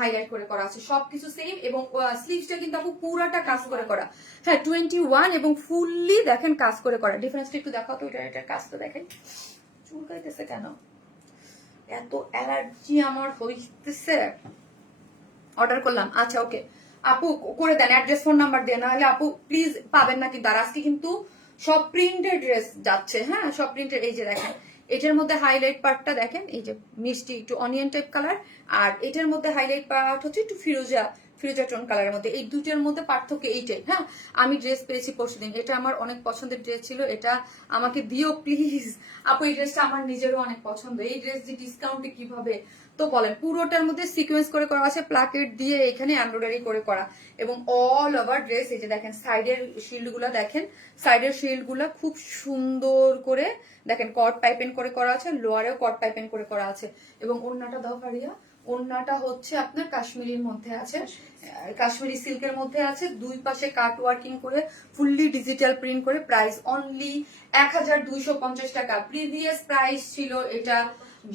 হাইলাইট করে করা আছে। সবকিছু সেম, এবং স্লিভসটা কিন্তু আপু পুরাটা কাজ করে করা। হ্যাঁ 21 এবং ফুললি দেখেন কাজ করে করা। ডিফারেন্সটা একটু দেখাও তো, এটার কাজটা দেখেন। চুলকাইতেছে কেন? এত অ্যালার্জি আমার হইতেছে। অর্ডার করলাম, আচ্ছা ওকে আপু করে দেন, অ্যাড্রেস ফোন নাম্বার দিয়ে, নাহলে আপু প্লিজ পাবেন না কিন্তু। আর আজকে কিন্তু সব প্রিন্টেড ড্রেস যাচ্ছে, হ্যাঁ সব প্রিন্টেড। এই যে দেখেন এটার মধ্যে হাইলাইট পার্টটা দেখেন, এই যে মিষ্টি একটু অনিয়ন টাইপ কালার, আর এটার মধ্যে হাইলাইট পার্ট হচ্ছে একটু ফিরোজা ফিরোজা টোন কালারের মধ্যে। এই দুটোর মধ্যে পার্থক্য এইটাই। হ্যাঁ আমি ড্রেস পেয়েছি পরশুদিন, এটা আমার অনেক পছন্দের ড্রেস ছিল, এটা আমাকে দিও প্লিজ আপু। এই ড্রেসটা আমার নিজেরও অনেক পছন্দ। এই ড্রেস যে ডিসকাউন্টে কিভাবে তো বলেন। পুরোটার মধ্যে সিকোয়েন্স করে করা আছে, প্লাকেট দিয়ে এখানে এমব্রয়ডারি করে করা, এবং অল ওভার ড্রেস। এই যে দেখেন সাইডের শিল্ড গুলা দেখেন, সাইডের শিল্ড গুলা খুব সুন্দর করে দেখেন কট পাইপেন করে করা আছে, লোয়ারেও কট পাইপেন করে করা আছে। এবং ওড়নাটা দাও পারিয়া, ওড়নাটা হচ্ছে আপনার কাশ্মীরির মধ্যে আছে, কাশ্মীরি সিল্কের মধ্যে আছে, দুই পাশে কাট ওয়ার্কিং করে ফুললি ডিজিটাল প্রিন্ট করে। প্রাইস অনলি 1250 টাকা। প্রিভিয়াস প্রাইস ছিল এটা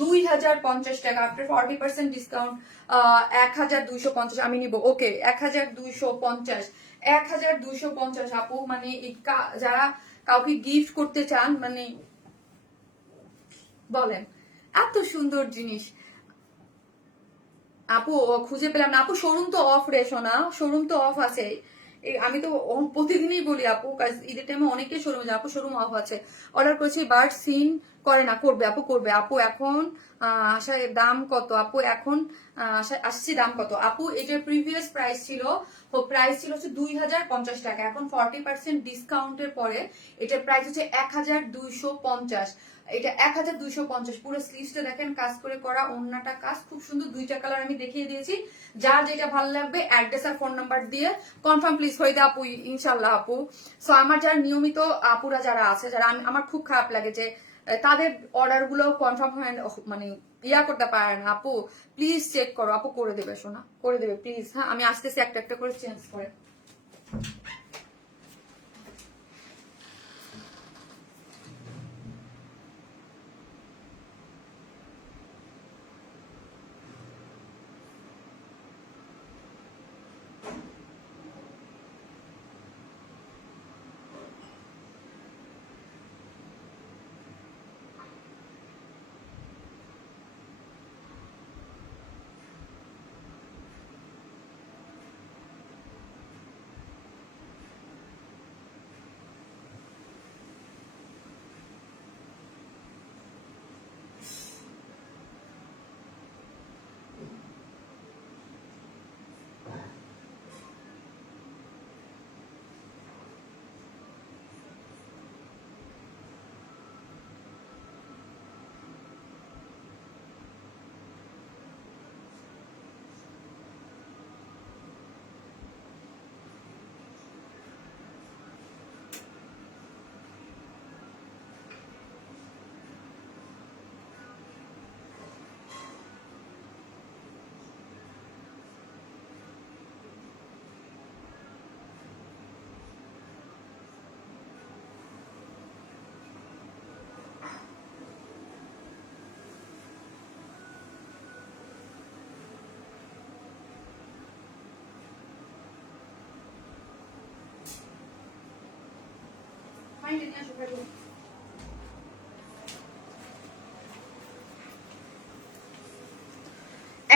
2050 টাকা। আফটার 40% ডিসকাউন্ট 1250 আমি নিব। ওকে 1250, 1250 আপু। মানে যারা কাউকে গিফট করতে চান, মানে বলেন এত সুন্দর জিনিস আপু খুঁজে পেলাম না আপু। শোরুম তো অফ রে সোনা, শোরুম তো অফ আছে। আমি তো প্রতিদিনই বলি আপু, ঈদের টাইমে অনেকে শোরুমে যায়। আপু শোরুম অফ আছে। অর্ডার করেছি বাট সিন করে না, করবে আপু করবে আপু। এখন দাম কত আপু? এখন আসছি দাম কত আপু? এটার প্রিভিয়াস প্রাইস ছিল হচ্ছে 2050 টাকা। এখন 40% ডিসকাউন্টের পরে এটার প্রাইস হচ্ছে 1250। এটা 1250। পুরো স্লিভসটা দেখেন কাজ করে করা, ওড়নাটা কাজ খুব সুন্দর। দুইটা কালার আমি দেখিয়ে দিয়েছি, যার যেটা ভালো লাগবে অ্যাড্রেস আর ফোন নাম্বার দিয়ে কনফার্ম প্লিজ হয়ে দে আপু, ইনশাল্লাহ আপু। সো আমার যারা নিয়মিত আপুরা যারা আছে, যারা আমার খুব খারাপ লাগে যে তাদের অর্ডার গুলো কনফার্ম হয় মানে করতে পারে না। আপু প্লিজ চেক করো আপু, করে দেবে সোনা, করে দেবে প্লিজ। হ্যাঁ আমি আসতেছি একটা একটা করে চেঞ্জ করে।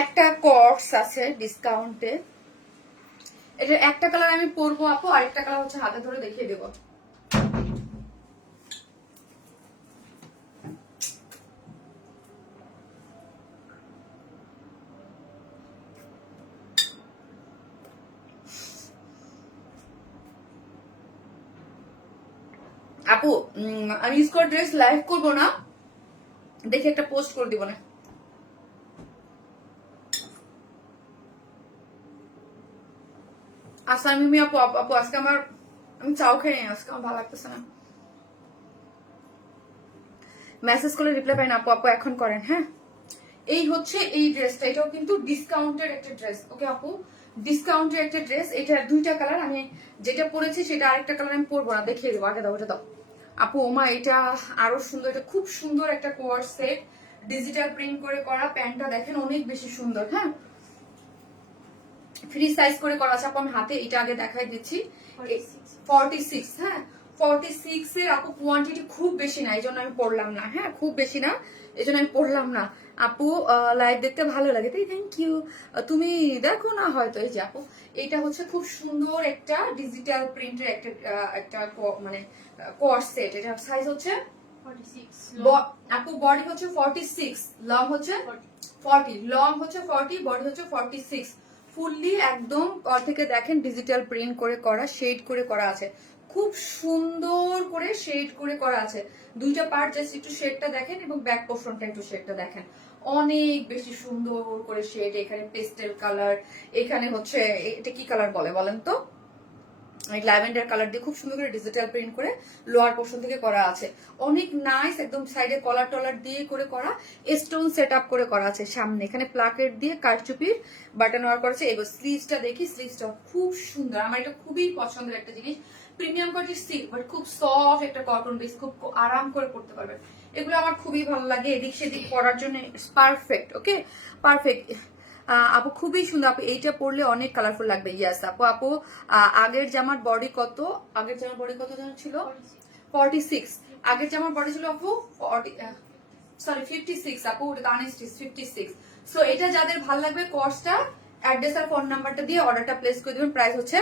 একটা কর্স আছে ডিসকাউন্টে, এটার একটা কালার আমি পরবো আপু, আরেকটা কালার হচ্ছে হাতে ধরে দেখিয়ে দেবো। আপু আমি স্কোয়ার ড্রেস লাইভ করবো না, দেখে একটা পোস্ট করে দিব না। আচ্ছা আমি আপু আপু আজকে আমি চাও খেয়ে নিই, আজকে আমার ভালো লাগতেছে না। মেসেজ করলে রিপ্লাই পাই না আপু, আপু এখন করেন। হ্যাঁ, এই হচ্ছে এই ড্রেসটা, এটাও কিন্তু ডিসকাউন্টের একটা ড্রেস। ওকে আপু, ডিসকাউন্টের একটা ড্রেস। এটা দুইটা কালার, আমি যেটা পরেছি সেটা আরেকটা কালার আমি পরবো না, দেখিয়ে দেবো। আগে দাও, ওটা দাও আপু। ওমা, এটা আরো সুন্দর, এটা খুব সুন্দর একটা কোয়ার সেট, ডিজিটাল প্রিন্ট করে করা। প্যান্টটা দেখেন অনেক বেশি সুন্দর। হ্যাঁ, ফ্রি সাইজ করে করা আছে আপু। আমি হাতে এটা আগে দেখাই দিচ্ছি। 46, হ্যাঁ 46 এর আপু কোয়ান্টিটি খুব বেশি না, এই জন্য আমি পড়লাম না। হ্যাঁ, খুব বেশি না, এই জন্য আমি পড়লাম না। আপু লাইভ দেখতে ভালো লাগে, তাই থ্যাংক ইউ। তুমি দেখো না হয়তো। এই যে আপু, এটা হচ্ছে খুব সুন্দর একটা ডিজিটাল প্রিন্টের একটা মানে কোয়ার সেট। এটা সাইজ হচ্ছে 46 আপু, বডি হচ্ছে 46, লং হচ্ছে 40, লং হচ্ছে 40, বডি হচ্ছে 46। ফুললি একদম থেকে দেখেন ডিজিটাল প্রিন্ট করে করা, শেড করে করা আছে, খুব সুন্দর করে শেড করে করা আছে। দুইটা পার্ট, জাস্ট একটু শেডটা দেখেন এবং ব্যাক পোর্শনটা একটু শেডটা দেখেন, অনেক বেশি সুন্দর করে শেড। এখানে পেস্টেল কালার, এখানে হচ্ছে এটা কি কালার বলে বলেন তো, ল্যাভেন্ডার কালার দিয়ে খুব সুন্দর করে ডিজিটাল প্রিন্ট করে লোয়ার পোর্শন থেকে করা আছে, অনেক নাইস। একদম সাইডে কলার টলার দিয়ে করে করা, স্টোন সেট আপ করে করা আছে। সামনে এখানে প্লাকেট দিয়ে কারচুপির বাটন ওয়ার্ক করেছে। এবার স্লিভসটা দেখি, স্লিভসটা খুব সুন্দর, আমার এটা খুবই পছন্দের একটা জিনিস। প্রিমিয়াম কোয়ালিটির সিল্ক, বাট খুব সফট একটা কটন বেস, খুব আরাম করে পড়তে পারবেন। এগুলো আমার খুবই ভালো লাগে, এদিক সেদিক পরার জন্য পারফেক্ট। ওকে, পারফেক্ট আপু, খুবই সুন্দর আপু। এইটা পরলে অনেক কালারফুল লাগবে। ইয়াস আপু। আপু আগের জামার বডি কত, আগের জামার বডি কত ছিল? 46। আগের জামার বডি ছিল আপু 56 আপু, ওটা আনস্টিচ 56। সো এটা যাদের ভালো লাগবে, কস্টটা, অ্যাড্রেস আর ফোন নাম্বারটা দিয়ে অর্ডারটা প্লেস করে দিবেন। প্রাইস হচ্ছে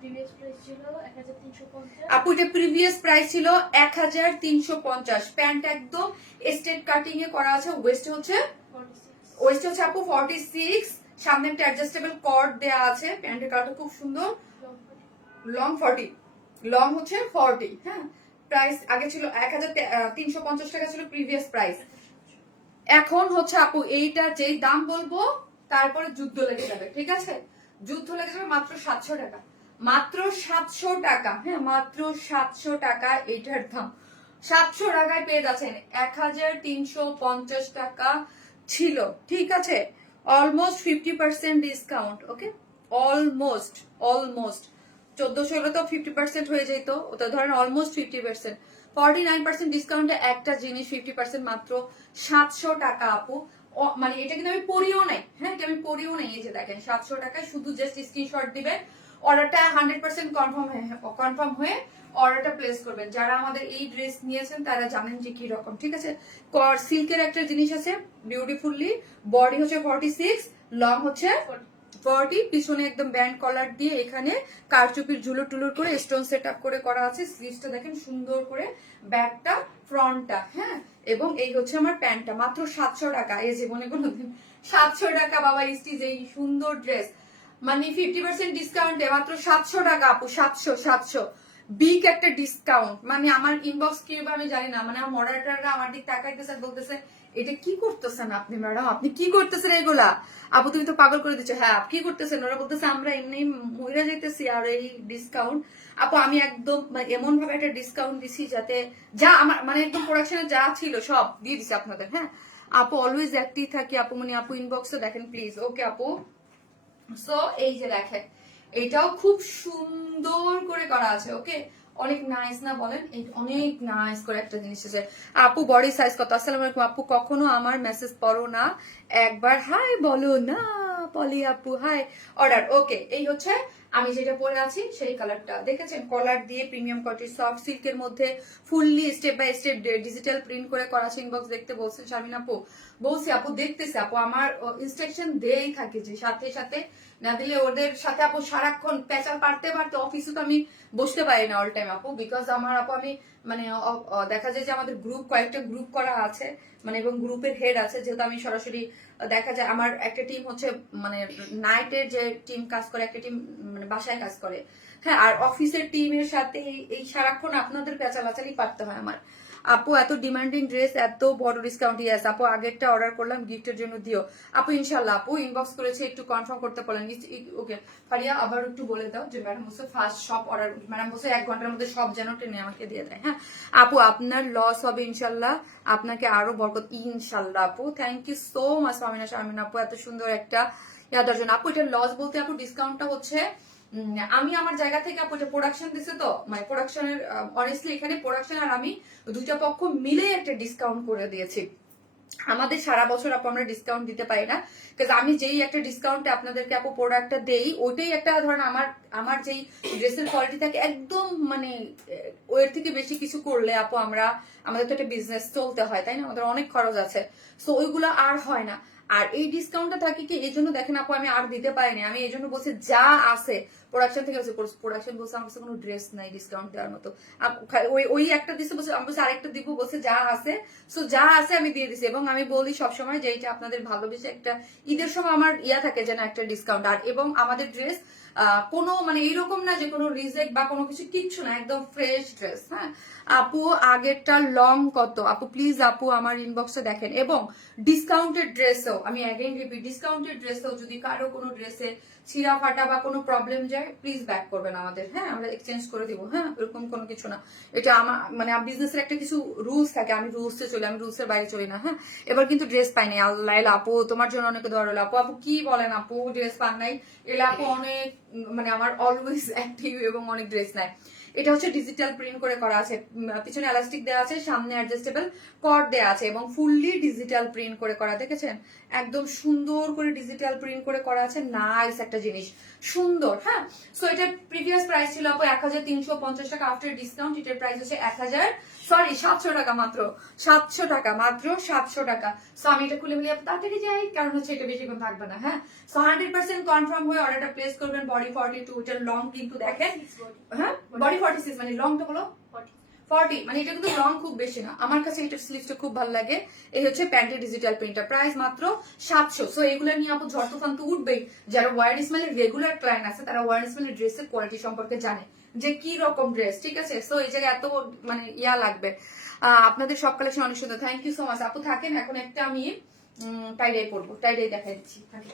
প্রিভিয়াস প্রাইস ছিল 1350 আপু, এটা প্রিভিয়াস প্রাইস ছিল 1350। প্যান্ট একদম স্ট্রেট কাটিং এ করা আছে, ওয়েস্ট হচ্ছে 46 ওয়েস্ট হচ্ছে আপু 46। সামনে একটা অ্যাডজাস্টেবল কর্ড দেয়া আছে। প্যান্টের কালারটা খুব সুন্দর, লং 40, লং হচ্ছে 40। হ্যাঁ, প্রাইস আগে ছিল 1350 টাকা ছিল প্রিভিয়াস প্রাইস। এখন হচ্ছে আপু এইটা যেই দাম বলবো তারপরে যুদ্ধ লেগে যাবে, ঠিক আছে? যুদ্ধ লেগে যাবে। মাত্র 700 টাকা, মাত্র 700 টাকা। হ্যাঁ, মাত্র 700 টাকা এইটার দাম। 700 টাকায় পেয়ে যাচ্ছেন। 1350 টাকা ছিল, ঠিক আছে? Almost 50% discount. ওকে, অলমোস্ট 1400 হলে তো 50% হয়ে যেত, ওটা ধরেন অলমোস্ট 50%। 49% ডিসকাউন্টে একটা জিনিস 50% মাত্র 700 টাকা আপু। মানে এটা কিন্তু আমি পরিও নাই। হ্যাঁ, এটা আমি পরিও নাই। এই যে দেখেন 700 টাকায় শুধু জাস্ট স্ক্রিনশট দিবেন, অর্ডারটা 100% কনফার্ম হয়ে অর্ডারটা প্লেস করবেন। যারা আমাদের এই ড্রেস নিয়েছেন তারা জানেন যে কি রকম, ঠিক আছে? সিল্কের একটা জিনিস আছে, বিউটিফুলি বডি হচ্ছে 46, লং হচ্ছে 40, পিছনে একদম ব্যান্ড কলার দিয়ে এখানে কারচুপির ঝুলো টুলুর করে স্টোন সেট আপ করে করা আছে। স্লিভসটা দেখেন সুন্দর করে, ব্যাকটা, ফ্রন্টটা। হ্যাঁ, এবং এই হচ্ছে আমার প্যান্টটা। মাত্র 700 টাকা। এই জীবনে কোনোদিন 700 টাকা বাবা স্টিচ এই সুন্দর ড্রেস, মানে 50% ডিসকাউন্টে মাত্র 700 টাকা আপু। 700 বিগ একটা ডিসকাউন্ট। মানে আমার ইনবক্স কি আমি জানি না, মানে আমার মডারেটররা আমার দিক তাকাইতেছে আর বলতেছে এটা কি করতেছেন আপনি ম্যাডাম, আপনি কি করতেছেন এগুলা? আপু তুমি তো পাগল করে দিচ্ছ। হ্যাঁ, কি করতেছেন? ওরা বলতেছে আমরা এমনি মহিলা যেতেছি আর এই ডিসকাউন্ট। আপু আমি একদম এমন ভাবে একটা ডিসকাউন্ট দিছি যাতে যা আমার মানে একদম প্রোডাকশনে যা ছিল সব দিয়ে দিছি আপনাদের। হ্যাঁ আপু, অলওয়েজ অ্যাক্টিভ থাকি আপু, মানে আপু ইনবক্সে দেখেন প্লিজ। ওকে আপু, সো এই যে দেখেন এটাও খুব সুন্দর করে করা আছে। ওকে, অনেক নাইস না বলেন? অনেক নাইস করে একটা জিনিস আছে। আপু বডি সাইজ কত? আসসালামু আলাইকুম আপু, কখনো আমার মেসেজ পড়ো না, একবার হাই বলো না। পলি আপু হাই, অর্ডার। ওকে, এই হচ্ছে আমি যেটা পরে আছি সেই কালারটা দেখেছেন, কলার দিয়ে প্রিমিয়াম কোয়ালিটি সফট সিল্কের মধ্যে fully step by step digital print করে করা আছে। ইনবক্স দেখতে বলছেন শারমিন আপু, বলছি আপু দেখতেছে আপু, আমার ইনস্ট্রাকশন দেই থাকে যে সাথে সাথে না দিলে ওদের সাথে আপু সারাক্ষণ পেঁচাল পারতে পারতে অফিসে তো আমি বসতে পারি না অল টাইম আপু, বিকজ আমার আপু আমি মানে দেখা যায় যে আমাদের গ্রুপ, কয়েকটা গ্রুপ করা আছে, মানে এবং গ্রুপের হেড আছে, যেহেতু আমি সরাসরি দেখা যায় আমার একটা টিম হচ্ছে মানে নাইটের যে টিম কাজ করে, একটা টিম মানে বাসায় কাজ করে। হ্যাঁ, আর অফিসের টিমের সাথে এই সারাক্ষণ আপনাদের পেঁচালাচালি পারতে হয় আমার। আপু এত ডিমান্ডিং ড্রেস, এত বড় ডিসকাউন্ট। ইয়াস আপু, আগেরটা অর্ডার করলাম গিফটের জন্য, দিও আপু ইনশাল্লাহ। আপু ইনবক্স করেছে, একটু কনফার্ম করতে পারলেন? ওকে ফারিয়া, আবার একটু বলে দাও যে ম্যাডাম বলছে ফার্স্ট সব অর্ডার, ম্যাডাম বলছে 1 ঘন্টার মধ্যে সব যেন টেনে আমাকে দিয়ে দেয়। হ্যাঁ আপু, আপনার লস হবে ইনশাল্লাহ, আপনাকে আরো বরকত ইনশাল্লাহ। আপু thank you so much Famina Sharmin আপু, এত সুন্দর একটা ইয়াদার জন্য। আপু এটা লস বলতে আপু ডিসকাউন্টটা হচ্ছে আমি আমার জায়গা থেকে আপু এটা প্রোডাকশন দিছে, তো মানে প্রোডাকশনের অনেস্টলি এখানে প্রোডাকশন আর আমি দুইটা পক্ষ মিলে একটা ডিসকাউন্ট করে দিয়েছি। আমাদের সারা বছর আপু আমরা ডিসকাউন্ট দিতে পারি না, কারণ আমি যেই একটা ডিসকাউন্টে আপনাদেরকে আপু প্রোডাক্টটা দেই, ওইটাই একটা ধরেন আমার যেই ড্রেসের কোয়ালিটি থাকে একদম মানে ওর থেকে বেশি কিছু করলে আপু আমাদের তো একটা বিজনেস চলতে হয়, তাই না, আমাদের অনেক খরচ আছে, সো ওইগুলো আর হয় না। আর এই ডিসকাউন্টটা থাকে কি এই জন্য দেখেন আপু আমি আর দিতে পারিনি, আমি এই জন্য বলছি যা আছে প্রোডাকশন থেকে প্রোডাকশন বলছে আমার কাছে কোনো ড্রেস নাই ডিসকাউন্ট দেওয়ার মতো, ওই একটা দিচ্ছে বলছে, আমি বলছি আরেকটা দিব, বলছে যা আছে, সো যা আছে আমি দিয়ে দিছি। এবং আমি বলি সবসময় যে এইটা আপনাদের ভালোবেসে একটা ঈদের সময় আমার ইয়া থাকে যেন একটা ডিসকাউন্ট। আর এবং আমাদের ড্রেস কোনো মানে এইরকম না যে কোনো রিজেক্ট বা কোনো কিছু কিচ্ছু না, একদম ফ্রেশ ড্রেস। হ্যাঁ আপু, আগেরটা লং কত আপু প্লিজ আপু আমার ইনবক্সে দেখেন। এবং ডিসকাউন্টেড ড্রেসও আমি অ্যাগেন রিপিট, ডিসকাউন্টেড ড্রেসও যদি কারো কোনো ড্রেসে ছিঁড়া ফাটা বা কোনো প্রবলেম যায় প্লিজ ব্যাক করবেন আমাদের, হ্যাঁ আমরা এক্সচেঞ্জ করে দিব। হ্যাঁ এরকম কোনো কিছু না, এটা আমার মানে বিজনেসের একটা কিছু রুলস থাকে, আমি রুলসে চলি, আমি রুলসের বাইরে চলি না। হ্যাঁ এবার কিন্তু ড্রেস পাইনি, আল্লাহ আপু তোমার জন্য অনেক দোয়া রইল। আপু আপু কি বলেন আপু, ড্রেস পান নাই? এলা আপু অনেক মানে আমার অলওয়েজ অ্যাক্টিভ এবং অনেক ড্রেস নাই। এটা হচ্ছে ডিজিটাল প্রিন্ট করে করা আছে, পিছনে এলাস্টিক দেওয়া আছে, সামনে অ্যাডজাস্টেবল কর্ড দেওয়া আছে এবং ফুললি ডিজিটাল প্রিন্ট করে করা, দেখেছেন একদম সুন্দর করে ডিজিটাল প্রিন্ট করে করা আছে, নাইস একটা জিনিস, সুন্দর। হ্যাঁ সো এটার প্রিভিয়াস প্রাইস ছিল আপু 1350 টাকা, আফটার ডিসকাউন্ট এটার প্রাইস হচ্ছে 700 টাকা, মাত্র 700 টাকা, মাত্র 700 টাকা। সো আমি এটা খুলে মিলিয়ে তাড়াতাড়ি যাই, কারণ হচ্ছে এটা বেশিক্ষণ থাকবে না। হ্যাঁ সো 100% কনফার্ম হয়ে অর্ডারটা প্লেস করবেন। বডি 42, এটার লং কিন্তু দেখেন, হ্যাঁ বডি 46 মানে লংটা হলো 40, মানে এটা কিন্তু লং খুব বেশি না। আমার কাছে এটার স্লিভসটা খুব ভালো লাগে। এই হচ্ছে প্যান্টের ডিজিটাল প্রিন্টার, প্রাইস মাত্র 700। সো এগুলো নিয়ে আপু ঝড় তুফান তো উঠবেই। যারা ওয়ার্ড ইসমাইলের রেগুলার ক্লায়েন্ট আছে তারা ওয়ার্ড ইসমাইলের ড্রেসের কোয়ালিটি সম্পর্কে জানে যে কি রকম ড্রেস, ঠিক আছে। সো এই জায়গায় এত মানে ইয়া লাগবে। আপনাদের সব কালেকশন অনেক সুন্দর, থ্যাংক ইউ সো মাচ আপু। থাকেন এখন একটা আমি টাইডাই পরবো, টাইডাই দেখাই দিচ্ছি, থাকে।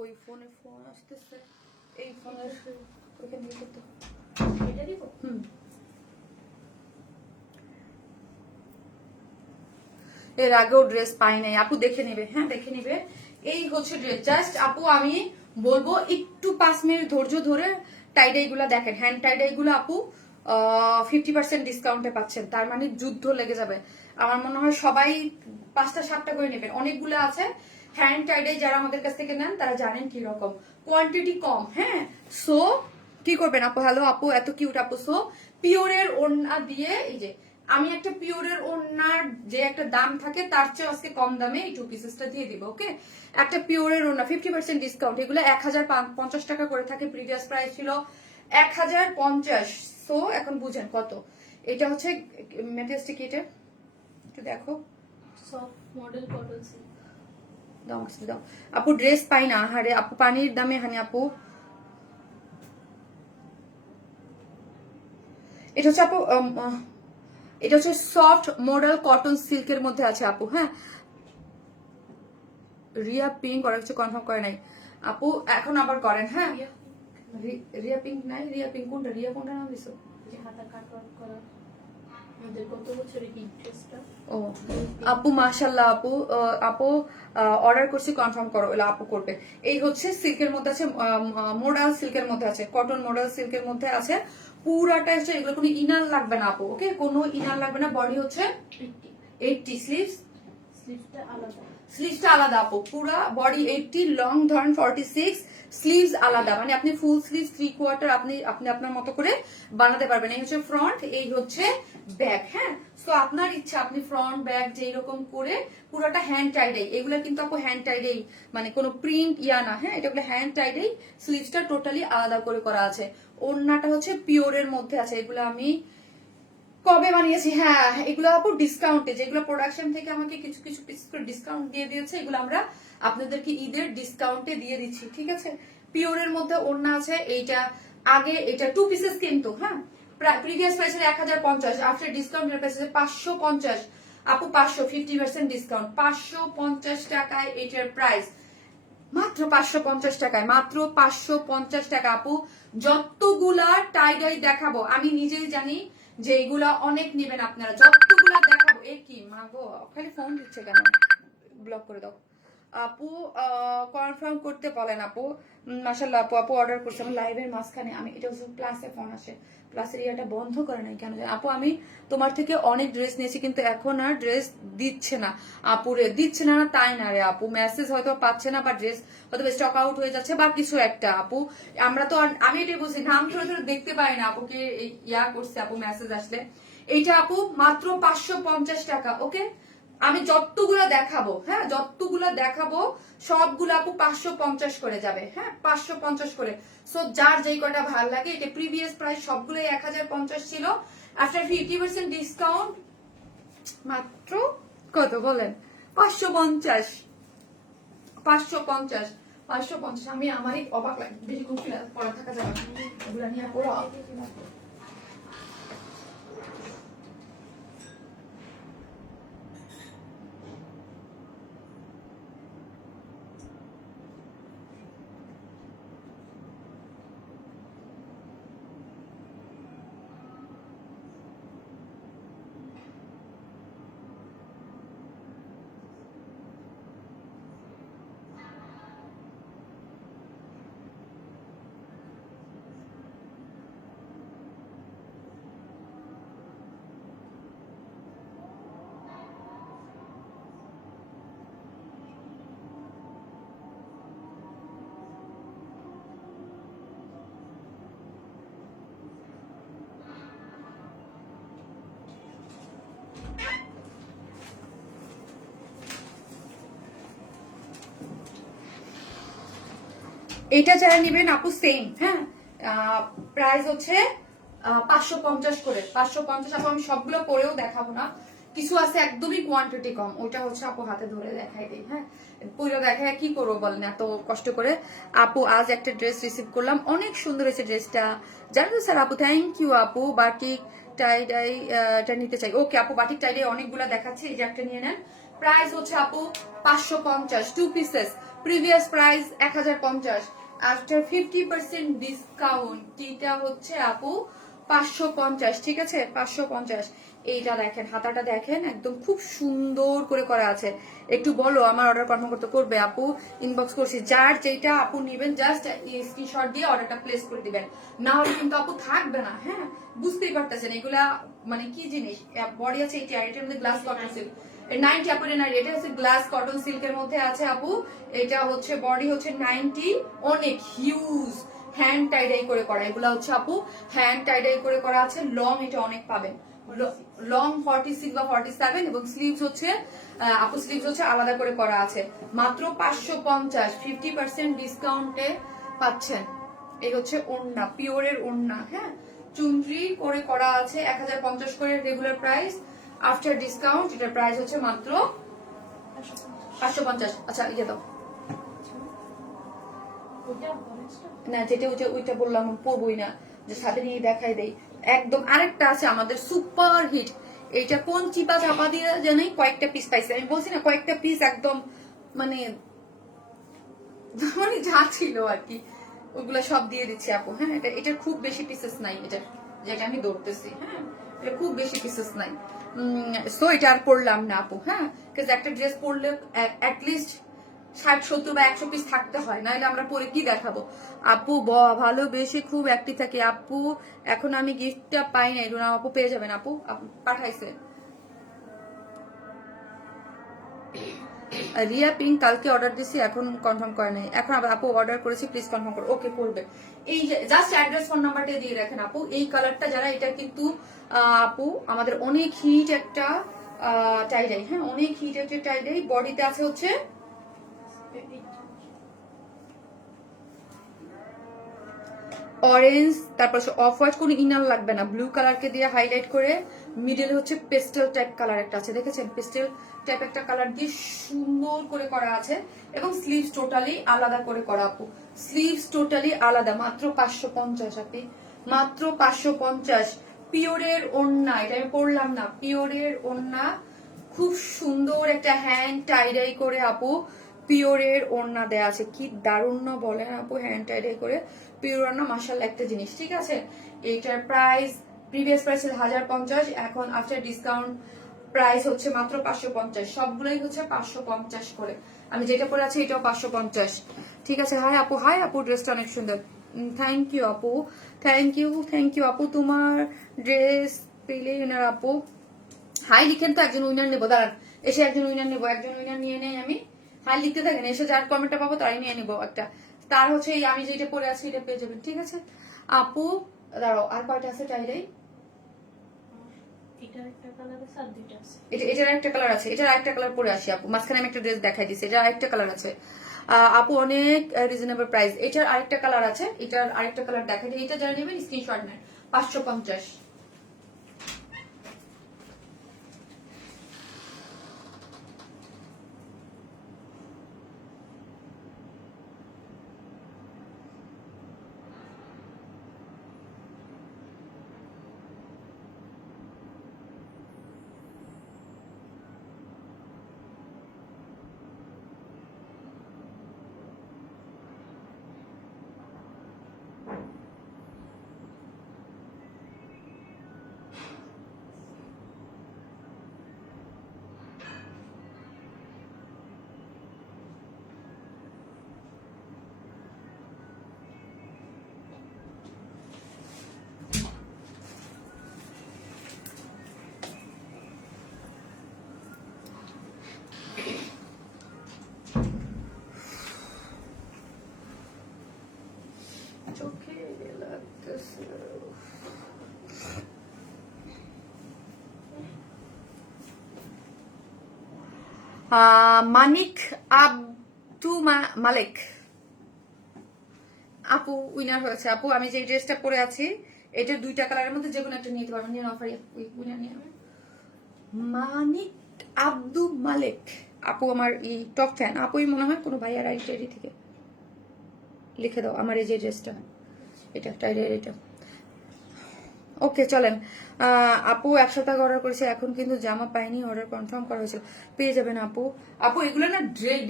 ওই ফোনে ফোন আসতেছে, এই ফোনের ওইখান দিয়ে করতে এটা দিব। এর আগেও ড্রেস পাই নাই আপু, দেখে নিবে, হ্যাঁ দেখে নিবে। এই হচ্ছে ড্রেস, জাস্ট আপু আমি বলবো একটু 5 মিনিট ধৈর্য ধরে টাইডাই গুলা দেখেন। হ্যান্ড টাইডাই গুলো আপু 50% ডিসকাউন্টে পাচ্ছেন, তার মানে যুদ্ধ লেগে যাবে। আমার মনে হয় সবাই 5টা 7টা করে নেবেন, অনেকগুলো আছে হ্যান্ড টাইডাই। যারা আমাদের কাছ থেকে নেন তারা জানেন কি রকম, কোয়ান্টিটি কম। হ্যাঁ সো কি করবেন আপু, হ্যালো আপু এত কিউট আপু। সো পিওরের ওড়না দিয়ে, এই যে আমি একটা পিওরের ওড়নার যে একটা দাম থাকে তার চেয়ে আজকে কম দামে এই 2 পিসেসটা দিয়ে দিব। ওকে একটা পিওরের ওড়না 50% ডিসকাউন্ট, এগুলো 1050 টাকা করে থাকে, প্রিভিয়াস প্রাইস ছিল 1050। সো এখন বুঝেন কত। এটা হচ্ছে মেজেস্টিক, এটা একটু দেখো সফট মডেল কটন সিল্ক। দাও দাও আপু, ড্রেস পাই না হারে আপু, পানির দামে হানি আপু। এটা হচ্ছে আপু, এটা হচ্ছে সফট মডেল কটন সিল্কের মধ্যে আছে আপু। হ্যাঁ, রিয়া পিঙ্ক ওরা কিছু কনফার্ম করে নাই আপু, এখন আবার করেন। হ্যাঁ, রিয়া পিঙ্ক নাই, রিয়া পিঙ্ক কোনটা, রিয়া কোনটা নাম দিছো? যে হাতা কাট ওয়ার্ক করা আমাদের গত বছরের হিট ড্রেসটা। ও আপু মাশাআল্লাহ আপু, আপু অর্ডার করছি, কনফার্ম করো, এলা আপু করবে। এই হচ্ছে সিল্কের মধ্যে আছে, মোডাল সিল্কের মধ্যে আছে, কটন মোডাল সিল্কের মধ্যে আছে পুরাটা হচ্ছে। এগুলো কোনো ইনার লাগবে না আপু, ওকে, কোনো ইনার লাগবে না। বডি হচ্ছে 80, স্লিভস স্লিভসটা আলাদা। স্লিভসটা আলাদা আপু, পুরা বডি 80, লং ধরেন 46, স্লিভস আলাদা, মানে আপনি ফুল স্লিভ 3/4 আপনি আপনি আপনার মতো করে বানাতে পারবেন। এই হচ্ছে ফ্রন্ট, এই হচ্ছে ব্যাক। হ্যাঁ, সো আপনার ইচ্ছা, আপনি ফ্রন্ট ব্যাক যেই রকম করে পুরোটা হ্যান্ড টাইডেই, এগুলা কিন্তু আপু হ্যান্ড টাইডেই, মানে কোনো প্রিন্ট ইয়া না। হ্যাঁ, এটা হ্যান্ড টাইডেই, স্লিভসটা টোটালি আলাদা করে করা আছে। ওড়নাটা হচ্ছে পিওরের মধ্যে আছে। এগুলো আমি কবে বানিয়েছি? হ্যাঁ, এগুলো আপু ডিসকাউন্টে, যেগুলো প্রোডাকশন থেকে আমাকে কিছু কিছু পিস করে ডিসকাউন্ট দিয়ে দিয়েছে, এগুলো আমরা আপনাদেরকে ঈদের ডিসকাউন্টে দিয়ে দিচ্ছি, ঠিক আছে। পিওরের মধ্যে ওড়না আছে। এইটা আগে এটা 2 পিসেস কিন্তু, হ্যাঁ, প্রিভিয়াস প্রাইস ছিল 1050, আফটার ডিসকাউন্টের প্রাইস আছে 550 আপু, 50% ডিসকাউন্ট, 550 টাকায় এটার প্রাইস, মাত্র 550 টাকায়, মাত্র 550 টাকা আপু। যতগুলা টাইডাই দেখাবো, আমি নিজেই জানি যে এগুলা অনেক নেবেন আপনারা, যতগুলা দেখাবো। এ কি মাগো, খালি ফোন দিচ্ছে কেন, ব্লক করে দাও আপু। কনফার্ম করতে বলেন আপু। মাশাআল্লাহ আপু, আপু অর্ডার করছে আমি লাইভের মাঝখানে। আমি এটা হচ্ছে প্লাসে ফোন আসে, প্লাসের ইয়াটা বন্ধ করে নাই কেন আপু? আমি তোমার থেকে অনেক ড্রেস নিয়েছি, কিন্তু এখন আর ড্রেস দিচ্ছে না আপুরে, দিচ্ছে না তাই না রে আপু, মেসেজ হয়তো পাচ্ছে না, বা ড্রেস হয়তো স্টক আউট হয়ে যাচ্ছে বা কিছু একটা আপু। আমরা তো আমি এটাই বলছি, নাম ধরে ধরে দেখতে পাই না আপুকে ইয়া করছে আপু, মেসেজ আসলে। এইটা আপু মাত্র 550 টাকা, ওকে। আমি যতগুলা দেখাবো, হ্যাঁ, যতগুলা দেখাবো সবগুলো আপু 550 করে যাবে। হ্যাঁ, 550 করে। সো যার যেই কটা ভালো লাগে, এটা প্রিভিয়াস প্রাইস সবগুলোই 1050 ছিল, আফটার 50% ডিসকাউন্ট মাত্র কত বলেন? 550, 550, 550। আমি আমারই অবাক লাগে, বেশি খুশি পড়া থাকা যাবে না, এগুলা নিয়ে পড়া। এটা যারা নেবেন আপু সেম, হ্যাঁ, প্রাইস হচ্ছে 550 করে, 550 আপু। আমি সবগুলো পরেও দেখাবো না, কিছু আছে একদমই কোয়ান্টিটি কম, ওইটা হচ্ছে আপু হাতে ধরে দেখাই দিই। হ্যাঁ, পুরো দেখায় কি করবো বলেন, এত কষ্ট করে। আপু আজ একটা ড্রেস রিসিভ করলাম, অনেক সুন্দর হয়েছে ড্রেসটা, জানেন তো স্যার আপু, থ্যাংক ইউ আপু। বাটিক টাইডাই এটা নিতে চাই, ওকে আপু, বাটিক টাইডাই অনেকগুলো দেখাচ্ছে, এই যে একটা নিয়ে নেন। প্রাইস হচ্ছে আপু 550, 2 pieces, previous price 1050, after 50% discount এটা হচ্ছে আপু 550, ঠিক আছে, 550। এইটা দেখেন, হাতাটা দেখেন, একদম খুব সুন্দর করে করা আছে। একটু বলো আমার অর্ডার কনফার্ম করতে, করবে আপু, ইনবক্স করছি। যার যেটা আপু নিবেন জাস্ট স্ক্রিনশট দিয়ে অর্ডারটা প্লেস করে দিবেন, না হলে কিন্তু আপু থাকবে না। হ্যাঁ, বুঝতেই পারতেছেন এগুলা মানে কি জিনিস। বডি আছে এইটা, এটার মধ্যে গ্লাস কটন সিল্ক 90 আপু, এটা হচ্ছে গ্লাস কটন সিল্কের মধ্যে আছে আপু। এটা হচ্ছে বডি হচ্ছে 90, অনেক হিউজ, হ্যান্ড টাইডাই করে করা, এগুলা হচ্ছে আপু হ্যান্ড টাইডাই করে করা আছে। লং এটা অনেক পাবেন, লং 46 বা 47, এবং স্লিভস হচ্ছে আপু, স্লিভস হচ্ছে আলাদা করে করা আছে, মাত্র 550, 50% ডিসকাউন্টে পাচ্ছেন। এই হচ্ছে ওড়না, পিওরের ওড়না, হ্যাঁ, চুনরি করে করা আছে, 1050 করে রেগুলার প্রাইস, আফটার ডিসকাউন্ট এটার প্রাইস হচ্ছে মাত্র 550। আচ্ছা ইয়ে দাও ওইটা অরেঞ্জটা না, যেটা ওইটা বললাম পরবই না, যে সাথে নিয়ে দেখাই দেই একদম। আরেকটা আছে আমাদের সুপার হিট, এইটা কোন চিপা চাপা দিয়ে জানাই কয়েকটা পিস পাইছে, আমি বলছি না কয়েকটা পিস একদম মানে মানে যা ছিল আর কি ওগুলা সব দিয়ে দিচ্ছি আপু। হ্যাঁ, এটার খুব বেশি পিসেস নাই, এটা যেটা আমি ধরতেছি। হ্যাঁ, এটা খুব বেশি পিসেস নাই। সো এটা আর পড়লাম না আপু। হ্যাঁ, বিকজ একটা ড্রেস পরলে অ্যাটলিস্ট 60, 70 বা 100 পিস থাকতে হয়, নাহলে আমরা পরে কি দেখাবো। আপু ভালোবেসে খুব অ্যাক্টিভ থাকে আপু। এখন আমি গিফটটা পাই নাই, রুনা আপু পেয়ে যাবেন আপু, পাঠাইছে। রিয়া পিঙ্ক কালকে অর্ডার দিছি, এখন কনফার্ম করে নাই, এখন আবার আপু অর্ডার করেছি, প্লিজ কনফার্ম করো। ওকে করবে। এই যে জাস্ট অ্যাড্রেস ফোন নাম্বারটা দিয়ে রাখেন আপু। এই কালারটা যারা, এটা কিন্তু আপু আমাদের অনেক হিট একটা টাইডাই। হ্যাঁ, অনেক হিট একটা টাইডাই। বডিতে আছে হচ্ছে অরেঞ্জ, তারপর অফ হোয়াইট, কোনো ইনার লাগবে না, ব্লু কালারকে দিয়ে হাইলাইট করে মিডলে হচ্ছে পেস্টেল টাইপ কালার একটা আছে, দেখেছেন পেস্টেল টাইপ একটা কালার দিয়ে সুন্দর করে করা আছে। এবং স্লিভস টোটালি আলাদা করে করা আপু, স্লিভস টোটালি আলাদা। মাত্র 550 আপনি, মাত্র 550। পিওরের ওড়না, এটা আমি পরলাম না, পিওরের ওড়না, খুব সুন্দর একটা হ্যান্ড টাইডাই করে আপু পিওরের ওড়না দেয়া আছে। কি দারুণ না বলেন আপু, হ্যান্ড টাইডাই করে পিওর ওড়না, মাশাআল্লাহ একটা জিনিস। ঠিক আছে, এইটার প্রাইস প্রিভিয়াস প্রাইস ছিল 1050, এখন আফটার ডিসকাউন্ট প্রাইস হচ্ছে মাত্র 550। সবগুলোই হচ্ছে 550 করে। আমি যেটা পরে আছি এটাও 550। ঠিক আছে। হাই আপু, হাই আপু, ড্রেসটা অনেক সুন্দর। থ্যাংক ইউ আপু, থ্যাংক ইউ আপু। তোমার ড্রেস পেলে উইনার আপু। হাই লিখেন তো, একজন উইনার নেবো, দাঁড়ান এসে একজন উইনার নেবো, একজন উইনার নিয়ে নেই আমি। হাই লিখতে থাকেন, এসে যার কমেন্টটা পাবো তারই নিয়ে নিবো একটা। তার হচ্ছে এই আমি যেটা পরে আছি এটা পেয়ে যাবেন। ঠিক আছে আপু, দাঁড়াও আর কয়টা আছে টাইডাই? এটার একটা কালার আছে আর দুইটা আছে। এটার একটা কালার আছে, এটার আরেকটা কালার পরে আসি আপু। মাঝখানে আমি একটা ড্রেস দেখাই দিচ্ছি, এটার আরেকটা কালার আছে আপু, অনেক রিজনেবল প্রাইস। এটার আরেকটা কালার আছে, এটার আরেকটা কালার দেখাই দিই। এটা যারা নেবেন স্ক্রিনশট নেন, 550। চোখে লাগতেছে। মানিক আব্দু মালিক আপু উইনার হয়েছে আপু। আমি যে ড্রেসটা পরে আছি এটার দুইটা কালারের মধ্যে যে কোনো একটা নিতে পারবেন, নিয়ে অফার উইনার নিয়ে। মানিক আব্দু মালিক আপু আমার এই টপ ফ্যান আপুই মনে হয়, কোনো ভাইয়ার আইডি থেকে লিখে দাও আমার এই যে ড্রেসটা, এটা টাইডাই এটা। ওকে চলেন আপু, এক সপ্তাহ অর্ডার করেছে, এখন কিন্তু জামা পাইনি, অর্ডার কনফার্ম করা হয়েছিল, পেয়ে যাবেন আপু। আপু এগুলো না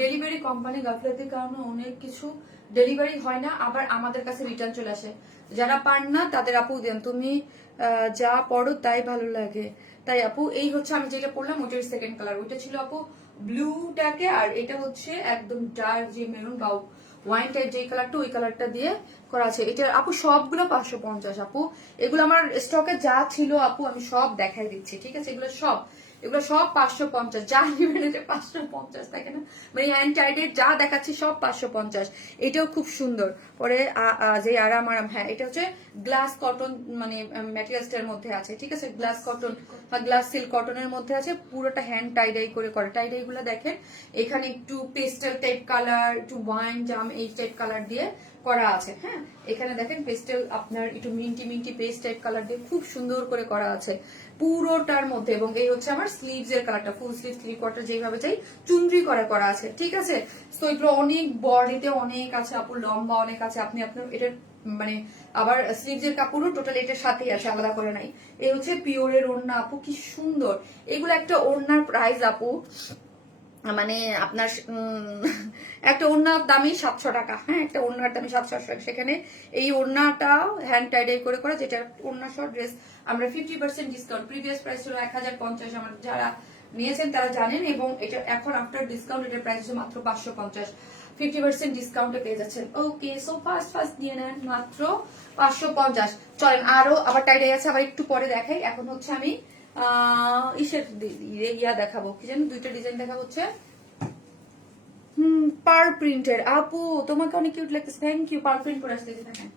ডেলিভারি কোম্পানি গাফলাতির কারণে অনেক কিছু ডেলিভারি হয় না, আবার আমাদের কাছে রিটার্ন চলে আসে। যারা পান না তাদের আপু দেন, তুমি যা পড়ো তাই ভালো লাগে। তাই আপু এই হচ্ছে আমি যেটা পড়লাম ওইটার সেকেন্ড কালার, ওইটা ছিল আপু ব্লুটাকে, আর এটা হচ্ছে একদম ডার্ক যে মেরুন বা ওয়াইন টাইপ যে কালারটা, ওই কালারটা দিয়ে করা আছে। এটা আপু সবগুলো 550 আপু। এগুলো আমার স্টকে যা ছিল আপু আমি সব দেখাই দিচ্ছি। ঠিক আছে, এগুলো সব 550, যা নেবেন এটা 550 থাকে না, মানে হ্যান্ড টাইডের যা দেখাচ্ছি সব 550। এটাও খুব সুন্দর। পরে যে আরাম, হ্যাঁ এটা হচ্ছে গ্লাস কটন মানে ম্যাটেরিয়ালসটার মধ্যে আছে। ঠিক আছে, গ্লাস কটন বা গ্লাস সিল্ক কটনের মধ্যে আছে, পুরোটা হ্যান্ড টাইডাই করে করে। টাইডাই গুলো দেখেন এখানে একটু পেস্টেল টাইপ কালার, একটু ওয়াইন জাম এই টাইপ কালার দিয়ে করা আছে। হ্যাঁ, এখানে দেখেন পেস্টেল আপনার একটু মিন্টি পেস্ট টাইপ কালার দিয়ে খুব সুন্দর করে করা আছে। পুরোটার মধ্যে। এবং এই হচ্ছে আমার স্লিভস এর কালারটা, ফুল স্লিভ 3/4 যেভাবে চাই চুনরি করা আছে, ঠিক আছে। তো এগুলো অনেক বডিতে অনেক আছে আপু, লম্বা অনেক আছে। আপনি আপনার এটার মানে আবার স্লিভস এর কাপড়ও টোটাল এটার সাথেই আছে, আলাদা করে নাই। এই হচ্ছে পিওরের ওড়না আপু, কি সুন্দর। এগুলো একটা ওড়নার প্রাইস আপু মানে আপনার একটা ওড়নার দামই 700 টাকা। হ্যাঁ, একটা ওড়নার দামই 700 টাকা। সেখানে এই ওড়নাটা হ্যান্ড টাইডাই করে যেটা ওড়না শর্ট ড্রেস আমরা 50% ডিসকাউন্ট, প্রিভিয়াস প্রাইস ছিল 1050, আমার যারা নিয়েছেন তারা জানেন। এবং এটা এখন আফটার ডিসকাউন্ট এটার প্রাইস হচ্ছে মাত্র 550, 50% ডিসকাউন্টে পেয়ে যাচ্ছেন। ওকে, সো ফার্স্ট নিয়ে নেন মাত্র 550। চলেন আরো আবার টাইডাই আছে, আবার একটু পরে দেখাই। এখন হচ্ছে আমি ইসের ইয়া দেখাবো, কি জানি দুইটা ডিজাইন দেখা হচ্ছে পার প্রিন্টের। আপু তোমাকে অনেক কিউট লাগতেছে, থ্যাংক ইউ। পার প্রিন্ট করে আসতে দেখেন।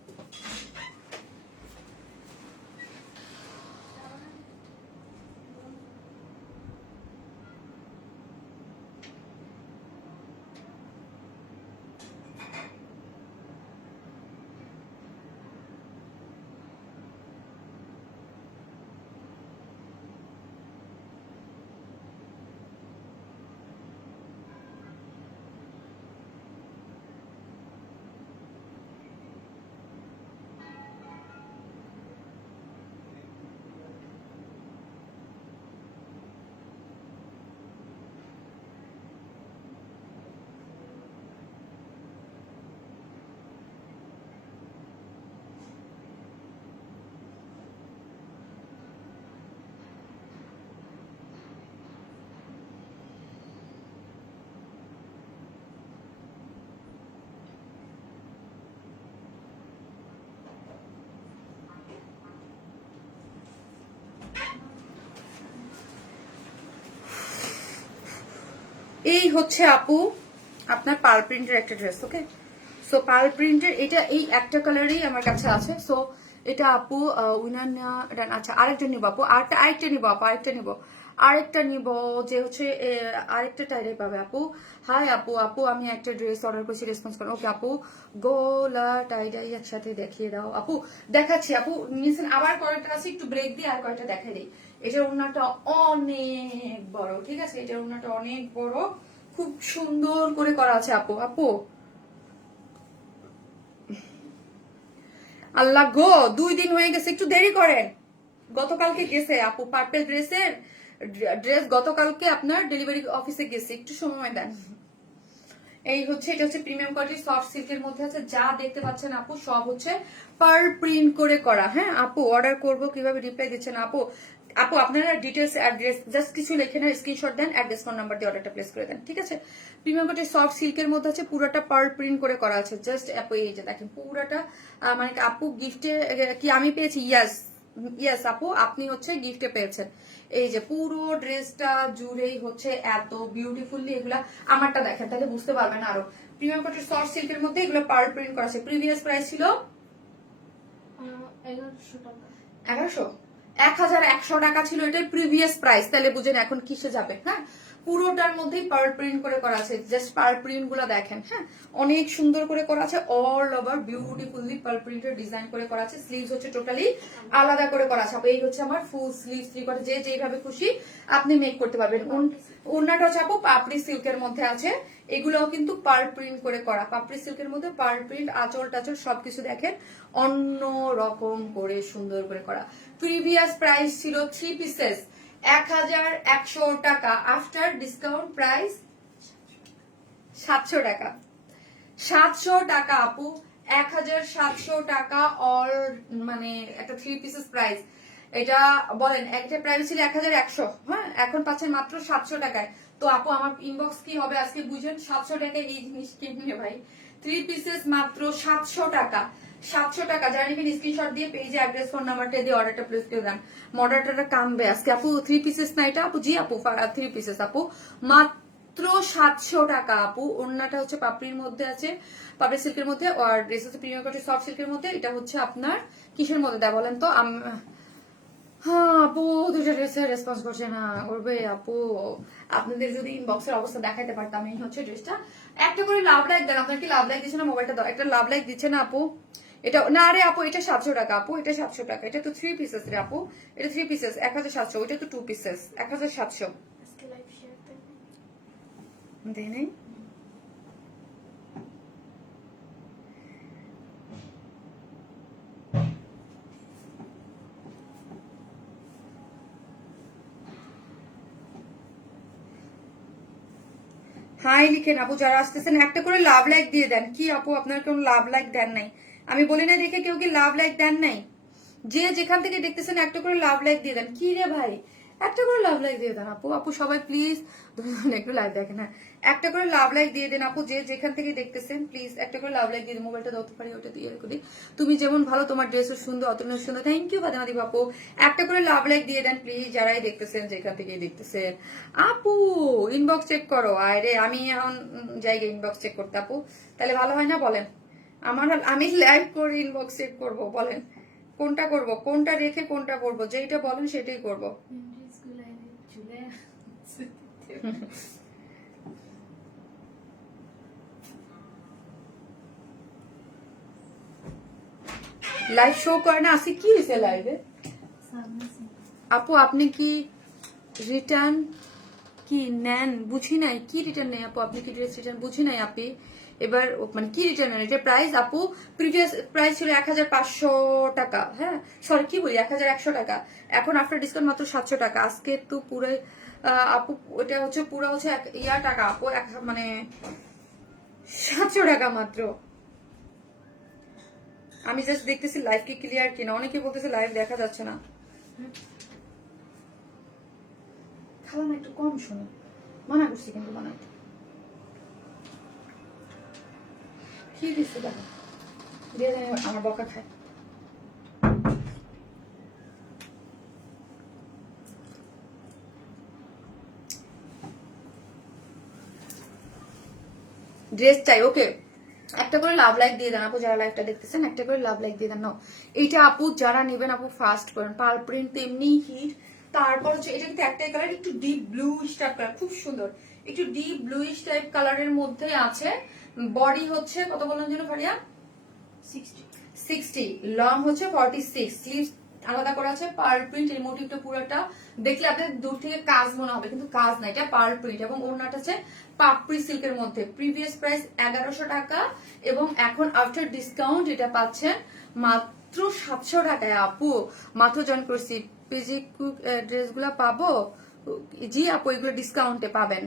এই হচ্ছে আপু আপনার পার্ল প্রিন্টের একটা ড্রেস। ওকে, সো পার্ল প্রিন্টের এটা এই একটা কালারই আমার কাছে আছে। সো এটা আপু উইনার আচ্ছা আরেকটা নিবো আপু, আরেকটা নিবো আপু, আরেকটা নিব যে হচ্ছে আরেকটা টাইডাই পাবে আপু। হাই আপু, আমি একটা ড্রেস অর্ডার করেছি, রেসপন্স করো। ওকে আপু, গোলা টাইডাই একসাথে দেখিয়ে দাও আপু। দেখাচ্ছি আপু, নিয়েছেন আবার কয়েকটা আছে, একটু ব্রেক দিয়ে আর কয়েকটা দেখাই দিই। এটার ওড়নাটা অনেক বড়, ঠিক আছে, এটার ওড়নাটা অনেক বড়, খুব সুন্দর করে করা আছে আপু। আল্লাহ গো, 2 দিন হয়ে গেছে, একটু দেরি করেন। গতকালকে গেছে আপু পার্পেল ড্রেস গতকালকে আপনার ডেলিভারি অফিসে গেছে, একটু সময় দেন। এই হচ্ছে, এটা হচ্ছে প্রিমিয়াম কোয়ালিটি সফট সিল্কের মধ্যে আছে। যা দেখতে পাচ্ছেন আপু সব হচ্ছে পার প্রিন্ট করে করা। হ্যাঁ আপু, অর্ডার করব কিভাবে, রিপ্লাই দিচ্ছেন আপু? আপনারা ডিটেলস অ্যাড্রেস জাস্ট কিছু লেখে না, স্ক্রিনশট দেন, অ্যাড্রেস ফোন নাম্বার দিয়ে অর্ডারটা প্লেস করে দেন, ঠিক আছে। প্রিমিয়াম কোয়ালিটি সফট সিল্কের মধ্যে আছে, পুরোটা পার প্রিন্ট করে করা আছে। জাস্ট আপু এই যে দেখেন পুরোটা, মানে আপু গিফটে কি আমি পেয়েছি? ইয়াস আপু, আপনি হচ্ছে গিফটে পেয়েছেন। এই যে পুরো ড্রেসটা জুড়েই হচ্ছে এত বিউটিফুলি, এগুলা আমারটা দেখেন তাহলে বুঝতে পারবেন আরো। প্রিমিয়াম কোয়ালিটির সফট সিল্কের মধ্যে এগুলো পার প্রিন্ট করা আছে। প্রিভিয়াস প্রাইস ছিল 1100 টাকা। 1100 টাকা ছিল এটাই প্রিভিয়াস প্রাইস। তাহলে বুঝেন এখন কিসে যাবে। হ্যাঁ, পুরোটার মধ্যেই পার্ল প্রিন্ট করে করা আছে। জাস্ট পার্ল প্রিন্ট গুলো দেখেন, হ্যাঁ অনেক সুন্দর করে করা আছে। অল ওভার বিউটিফুলি পার্ল প্রিন্টের ডিজাইন করে করা আছে। স্লিভস হচ্ছে টোটালি আলাদা করে করা আছে। এই হচ্ছে আমার ফুল স্লিভ, করে যে যেভাবে খুশি আপনি মেক করতে পারবেন। ওড়নাটা হচ্ছে আপু পাপড়ি সিল্কের মধ্যে আছে। এগুলোও কিন্তু পার্ল প্রিন্ট করে করা, পাপড়ি সিল্কের মধ্যে পার্ল প্রিন্ট, আঁচল টাচল সবকিছু দেখেন অন্য রকম করে সুন্দর করে করা। প্রিভিয়াস প্রাইস ছিল 3 পিসেস 1100 টাকা, আফটার ডিসকাউন্ট প্রাইস 700 টাকা। 700 টাকা আপু, 1700 টাকা অল, মানে একটা 3 পিসেস প্রাইস। এটা বলেন, একটা প্রাইস ছিল 1100, হ্যাঁ এখন পাচ্ছেন মাত্র 700 টাকায়। তো আপু আমার ইনবক্স কি হবে আজকে বুঝেন, 700 টাকায় এই জিনিস কিনবে ভাই। 3 পিসেস মাত্র 700 টাকা। 700 টাকা, যারা নেবেন স্ক্রিনশট দিয়ে পেজে অ্যাড্রেস ফোন নাম্বারটা দিয়ে অর্ডারটা প্লেস করে দেন। মডারটা কামবে আজকে আপু। 3 পিসেস না এটা আপু? জি আপু, 3 পিসেস আপু, মাত্র 700 টাকা আপু। ওড়নাটা হচ্ছে পাপড়ির মধ্যে আছে, পাপড়ি সিল্কের মধ্যে, আর ড্রেস হচ্ছে প্রিমিয়াম কোয়ালিটি সফট সিল্কের মধ্যে। এটা হচ্ছে আপনার কিসের মধ্যে দেয় বলেন তো? হ্যাঁ আপু, দুইটা ড্রেসের রেসপন্স করছে না, করবে আপু। আপনাদের যদি ইনবক্সের অবস্থা দেখাইতে পারতাম। এই হচ্ছে ড্রেসটা, একটা করে লাভ লাইক দেন। আপনার কি লাভ লাইক দিচ্ছে না? মোবাইলটা দাও, একটা লাভ লাইক দিচ্ছে না আপু? এটা না রে আপু, এটা 700 টাকা আপু, এটা 700 টাকা। এটা তো 3 পিসেস রে আপু, এটা 3 পিসেস 1700, ওইটা তো 2 পিসেস 1700। আজকে লাইভ শেয়ার করবে। দেই নাই। হাই লিখেন আপু, যারা আসতেছেন একটা করে লাভ লাইক দিয়ে দেন। কি আপু আপনার কোনো লাভ লাইক দেন নাই? আমি বলি না দেখে কেউ কি লাভ লাইক দেন নাই? যে যেখান থেকে দেখতেছেন একটা করে লাভ লাইক দিয়ে দেন। কি রে ভাই, একটা করে লাভ লাইক দিয়ে দেন আপু। আপু সবাই প্লিজ একটু লাইভ দেখেন, হ্যাঁ একটা করে লাভ লাইক দিয়ে দেন আপু। যে যেখান থেকে দেখতেছেন প্লিজ একটা করে লাভ লাইক দিয়ে দেন। মোবাইলটা ধরতে পারি, ওটা দিয়ে করি। তুমি যেমন ভালো, তোমার ড্রেসও সুন্দর, অতুলনীয় সুন্দর। থ্যাংক ইউ ফাতেমা দীপ আপু। একটা করে লাভ লাইক দিয়ে দেন প্লিজ, যারাই দেখতেছেন যেখান থেকে দেখতেছেন। আপু ইনবক্স চেক করো। আরে আমি এখন যাই ইনবক্স চেক করতে আপু, তাহলে ভালো হয় না বলেন? আমি লাইভ করে ইনবক্স চেক করবো, বলেন কোনটা করব, কোনটা রেখে কোনটা করব? যেটা বলেন সেটাই করব। ড্রেসগুলো এনে ঝুলে আছে। লাইভ শো করে না, আসি কি হয়েছে লাইভে? আপু আপনি কি রিটার্ন কি নেন? বুঝি নাই, কি রিটার্ন নেই আপু? আপনি কি ড্রেস রিটার্ন? বুঝি নাই আপনি এবার মানে কি রিটার্ন নেন? এটা প্রাইস আপু, প্রিভিয়াস প্রাইস ছিল 1500 টাকা, হ্যাঁ সরি কি বলি 1100 টাকা, এখন আফটার ডিসকাউন্ট মাত্র 700 টাকা। আজকে তো পুরো আপু ওটা হচ্ছে পুরো হচ্ছে টাকা আপু, মানে 700 টাকা মাত্র। আমি জাস্ট দেখতেছি লাইভ কি ক্লিয়ার কিনা। অনেকে বলতেছে লাইভ দেখা যাচ্ছে না। খাওয়া না একটু কম শোনো, মানা করছি কিন্তু বানাইতে। কি দিচ্ছে দেখো, দিয়ে জানি আমার বকা খায়। ড্রেস চাই, ওকে একটা করে লাভ লাইক দিয়ে দেন আপু, যারা লাইভটা দেখতেছেন একটা করে লাভ লাইক দিয়ে দেন। না এইটা আপু যারা নেবেন আপু ফাস্ট করেন, পার্ল প্রিন্ট তেমনি হিট। তারপর হচ্ছে এটা কিন্তু একটাই কালার, একটু ডিপ ব্লুইশ টাইপ কালার, খুব সুন্দর, একটু ডিপ ব্লুইশ টাইপ কালারের মধ্যে আছে। বডি হচ্ছে কত বললাম যেন ফারিয়া? 60, লং হচ্ছে 46, স্লিভস আলাদা করে আছে। পার্ল প্রিন্ট, এই মোটিভটা পুরোটা দেখলে আপনাদের দূর থেকে কাজ মনে হবে, কিন্তু কাজ না, এটা পার্ল প্রিন্ট এবং ওড়নাটা আছে পাপড়ি সিল্কের মধ্যে। প্রিভিয়াস প্রাইস 1100 টাকা এবং এখন আফটার ডিসকাউন্ট এটা পাচ্ছেন মাত্র 700 টাকায়। আপু মাত্র জয়েন করছি, পিজি ড্রেসগুলা পাবো? জি আপু এগুলো ডিসকাউন্টে পাবেন।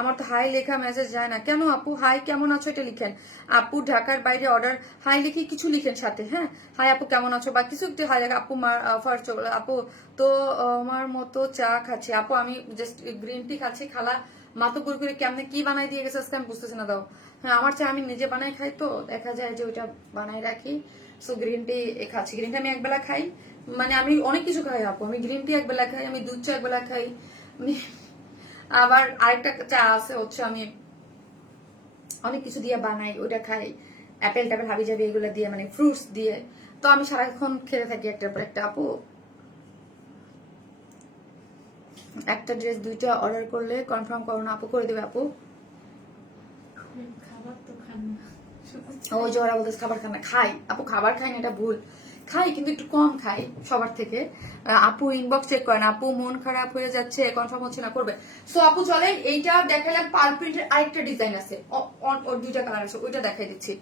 আমার তো হাই লেখা মেসেজ যায় না কেন আপু? হাই কেমন আছো এটা লিখেন আপু। ঢাকার বাইরে অর্ডার হাই লিখে কিছু লিখেন সাথে, হ্যাঁ হাই আপু কেমন আছো বা কিছু একটু হাই লেখা। আপু অফার চলে আপু, তো আমার মতো চা খাচ্ছি আপু, আমি জাস্ট গ্রিন টি খাচ্ছি। খালা মাতো করে কেমনে কি বানাই দিয়ে গেছে আজকে আমি বুঝতেছি না। দাও হ্যাঁ, আমার চা আমি নিজে বানাই খাই, তো দেখা যায় যে ওইটা বানাই রাখি। সো গ্রিন টি খাচ্ছি। গ্রিন টি আমি একবেলা খাই, মানে আমি অনেক কিছু খাই আপু। আমি গ্রিন টি একবেলা খাই, আমি দুধ চা একবেলা খাই, আবার আরেকটা চা আছে হচ্ছে আমি অনেক কিছু দিয়ে বানাই, ওটা খাই, অ্যাপেল ট্যাপেল হাবি জাবি এগুলো দিয়ে, মানে ফ্রুটস দিয়ে। তো আমি সারাক্ষণ খেতে থাকি একটার পর একটা। আপু একটা ড্রেস দুইটা অর্ডার করলে কনফার্ম করো না আপু? করে দেবে আপু। খাবার তো খান না, ওই যে ওরা বলতেছে খাবার খান না। খাই আপু, খাবার খাই না এটা ভুল, খাই কিন্তু একটু কম খাই সবার থেকে। আপু ইনবক্স চেক করেন আপু, মন খারাপ হয়ে যাচ্ছে, কনফার্ম হচ্ছে না, করবে। সো আপু চলেন এইটা দেখালাম, পার্ল প্রিন্টের আরেকটা ডিজাইন আছে, ওর দুইটা কালার আছে, ওইটা দেখাই দিচ্ছি।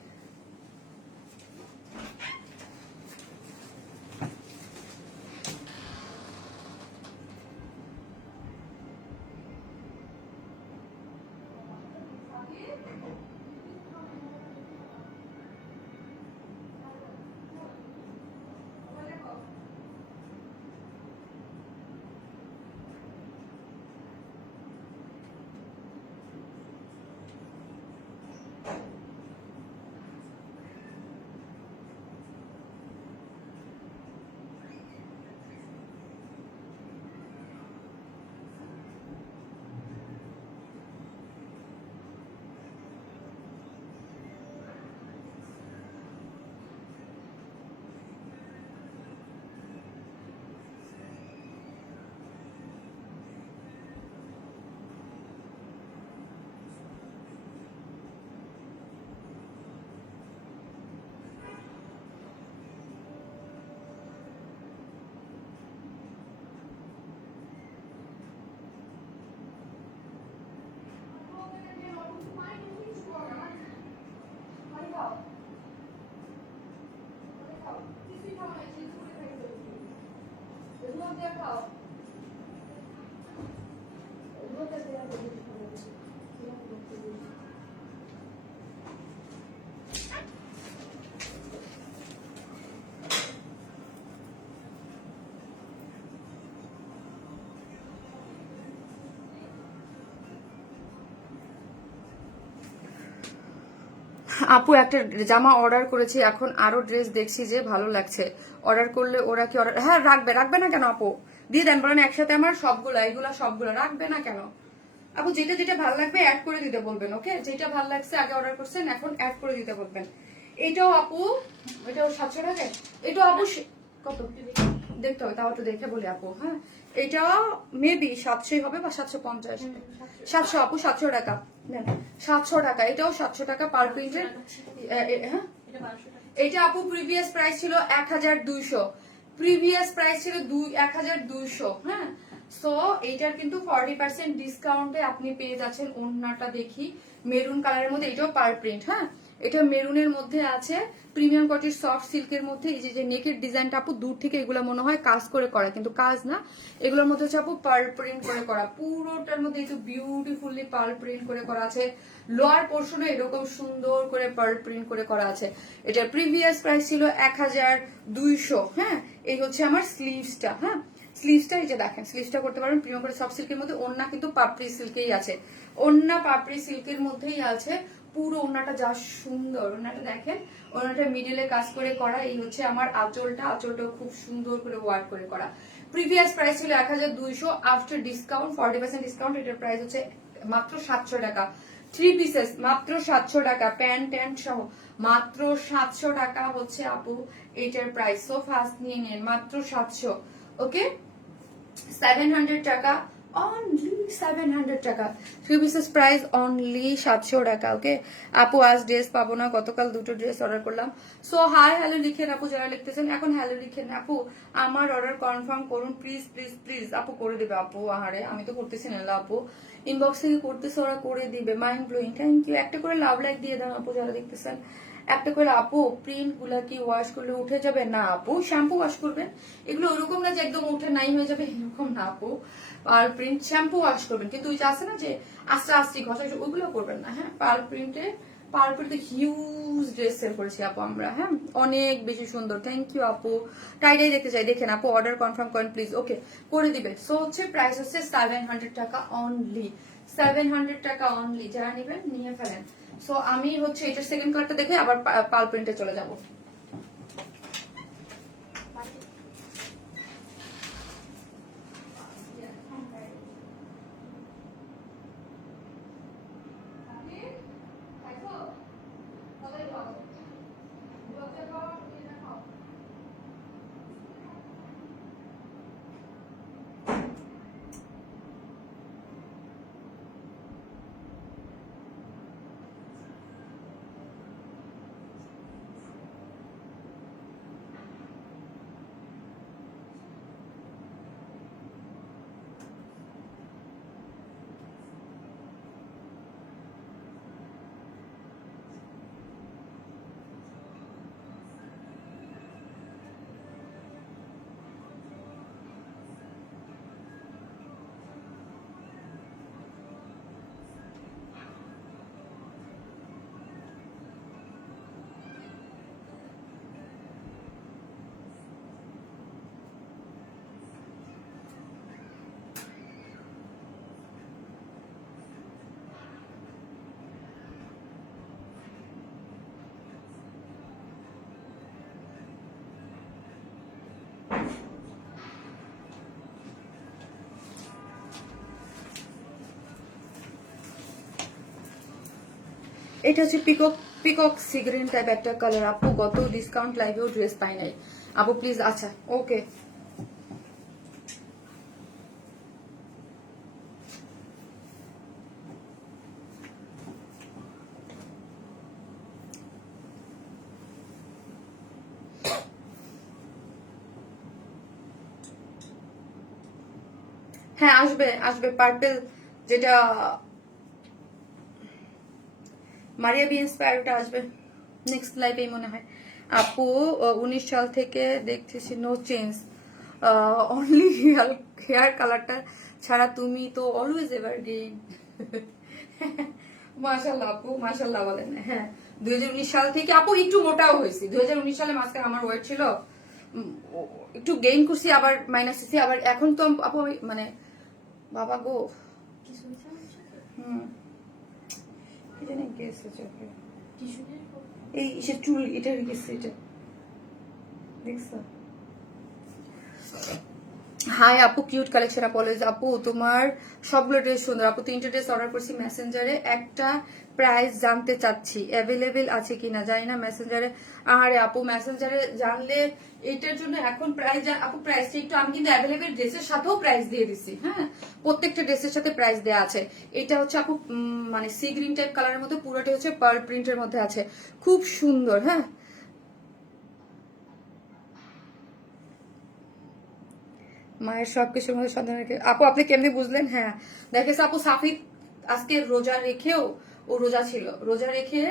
আপু একটা জামা অর্ডার করেছি, এখন আরো ড্রেস দেখছি যে ভালো লাগছে, অর্ডার করলে ওরা কি অর্ডার, হ্যাঁ রাখবে না কেন আপু, দিয়ে দেন, বলেন একসাথে আমার সবগুলা এগুলা সবগুলা রাখবে না কেন আপু, যেটা যেটা ভালো লাগবে অ্যাড করে দিতে বলবেন, ওকে, যেটা ভালো লাগছে আগে অর্ডার করছেন এখন অ্যাড করে দিতে বলবেন। এটাও আপু, এটাও 700 টাকা, এটাও আপু কত দেখতে হবে, তাও একটু দেখে বলি আপু, হ্যাঁ এটা মেবি 700 হবে বা 750, 700 আপু, 700 টাকা নেন, 700 টাকা, এটাও 700 টাকা পার প্রিন্টের, হ্যাঁ এটা 1200 টাকা। এটা আপু প্রিভিয়াস প্রাইস ছিল 1200, প্রিভিয়াস প্রাইস ছিল 1200, হ্যাঁ। সো এইটার কিন্তু 40% ডিসকাউন্টে আপনি পেয়ে যাচ্ছেন। ওড়নাটা দেখি মেরুন কালারের মধ্যে, এটাও পার প্রিন্ট, হ্যাঁ এটা মেরুনের মধ্যে আছে, প্রিমিয়াম কোয়ালিটির সফট সিল্কের মধ্যে। এই যে নেকের ডিজাইনটা আপু দূর থেকে এগুলো মনে হয় কাজ করে করা, কিন্তু কাজ না, এগুলোর মধ্যে হচ্ছে আপু পার প্রিন্ট করে করা, পুরোটার মধ্যে একটু বিউটিফুলি পার প্রিন্ট করে করা আছে। লোয়ার পোর্শনে এরকম সুন্দর করে পার প্রিন্ট করে করা আছে। এটার প্রিভিয়াস প্রাইস ছিল 1200, হ্যাঁ। এই হচ্ছে আমার স্লিভসটা, হ্যাঁ স্লিভসটা এই যে দেখেন, স্লিভসটা করতে পারবেন প্রিমিয়াম করে সফট সিল্কের মধ্যে। ওড়না কিন্তু পাপড়ি সিল্কেই আছে, ওড়না পাপড়ি সিল্কের মধ্যেই আছে। পুরো ওড়নাটা যা সুন্দর, ওড়নাটা দেখেন, ওড়নাটা মিডলে কাজ করে করা। এই হচ্ছে আমার আঁচলটাও খুব সুন্দর করে ওয়ার্ক করে করা। প্রিভিয়াস প্রাইস ছিল 1200, আফটার ডিসকাউন্ট 40% ডিসকাউন্ট এটার প্রাইস হচ্ছে মাত্র 700 টাকা। 3 পিসেস মাত্র 700 টাকা, প্যান্ট সহ মাত্র 700 টাকা হচ্ছে আপু এটার প্রাইস। সো ফাস্ট নিয়ে নেন, মাত্র 700, ওকে 700 টাকা অনলি, 700 টাকা, 3 পিসেস প্রাইস অনলি 700 টাকা, ওকে। আপু আজ ড্রেস পাবো না, গতকাল দুটো ড্রেস অর্ডার করলাম। সো হাই হ্যালো লিখেন আপু, যারা লিখতেছেন এখন হ্যালো লিখেন আপু, আমার অর্ডার কনফার্ম করুন প্লিজ প্লিজ প্লিজ। আপু করে দিবে আপু, আহারে আমি তো করতেছি না আপু, ইনবক্স থেকে করতেছে ওরা, করে দিবে, মাইন্ড ব্লোয়িং, থ্যাংক ইউ। একটা করে লাভ লাইক দিয়ে দাও আপু যারা দেখতেছেন, একটা করে। আপু প্রিন্ট গুলা কি ওয়াশ করলে উঠে যাবে? না আপু, শ্যাম্পু ওয়াশ করবেন, এগুলো ওরকম না যে একদম উঠে নাই হয়ে যাবে, এরকম না আপু। পার প্রিন্ট শ্যাম্পু ওয়াশ করবেন, কিন্তু ওই যে আছে না যে আস্তে আস্তে ঘষা, ওইগুলো করবেন না, হ্যাঁ। পার প্রিন্টে হিউজ ড্রেস সেল করেছি আপু আমরা, হ্যাঁ অনেক বেশি সুন্দর, থ্যাংক ইউ আপু। টাইটাই দেখতে চাই, দেখেন আপু অর্ডার কনফার্ম করেন প্লিজ, ওকে করে দিবে। সো হচ্ছে প্রাইস হচ্ছে 700 টাকা অনলি, 700 টাকা অনলি, যারা নেবেন নিয়ে ফেলেন। সো আমি হচ্ছে এটার সেকেন্ড কালারটা দেখে আবার পাল প্রিন্টে চলে যাব। এটা হচ্ছে পিকক, পিকক সিগ্রিন টাইপ একটা কালার আপু, গত ডিসকাউন্ট লাইভেও ড্রেস পাই নাই আপু প্লিজ। আচ্ছা ওকে, হ্যাঁ আসবে আসবে, পার্পেল যেটা মারিয়া বি ইন্সপায়ারটা আসবে নেক্সট লাইভেই মনে হয় আপু। 19 সাল থেকে দেখতেছি নো চেঞ্জ, অনলি হেয়ার কালারটা ছাড়া, তুমি তো অলওয়েজ এভারগ্রিন। মাশাল্লাহ আপু, মাশাল্লাহ বলেন, হ্যাঁ 2019 সাল থেকে আপু একটু মোটাও হয়েছি। 2019 সালে মাঝখানে আমার ওয়েট ছিল, একটু গেইন করছি, আবার মাইনাস হয়েছি, আবার এখন তো আপু মানে বাবা গো, কিছু হয়েছে আমার সাথে? হুম কি জানি গেছে চোখে, টিস্যু দিয়ে এই সে চুল এটা রেখেছে এটা দেখছো। হাই আপু, কিউট কালেকশন আপলোজ আপু, তোমার সবগুলো ড্রেস সুন্দর আপু। 3টে ড্রেস অর্ডার করছি মেসেঞ্জারে, একটা প্রাইস জানতে চাচ্ছি অ্যাভেলেবেল আছে কিনা, জানি না মেসেঞ্জারে। আরে আপু মেসেঞ্জারে জানলে এটার জন্য এখন প্রাইস আপু, প্রাইসটা একটু আমি কিন্তু অ্যাভেলেবেল ড্রেসের সাথেও প্রাইস দিয়ে দিচ্ছি। হ্যাঁ, প্রত্যেকটা ড্রেসের সাথে প্রাইস দেওয়া আছে। এটা হচ্ছে আপু মানে সি গ্রিন টাইপ কালারের মধ্যে, পুরোটা হচ্ছে পার্ল প্রিন্টের মধ্যে আছে, খুব সুন্দর। হ্যাঁ, মায়ের সবকিছুর মধ্যে সন্তান রেখে আপু আপনি কেমনি বুঝলেন? হ্যাঁ দেখেছে আপু, সাফিদ আজকে রোজা রেখেও, ও রোজা ছিল, রোজা রেখে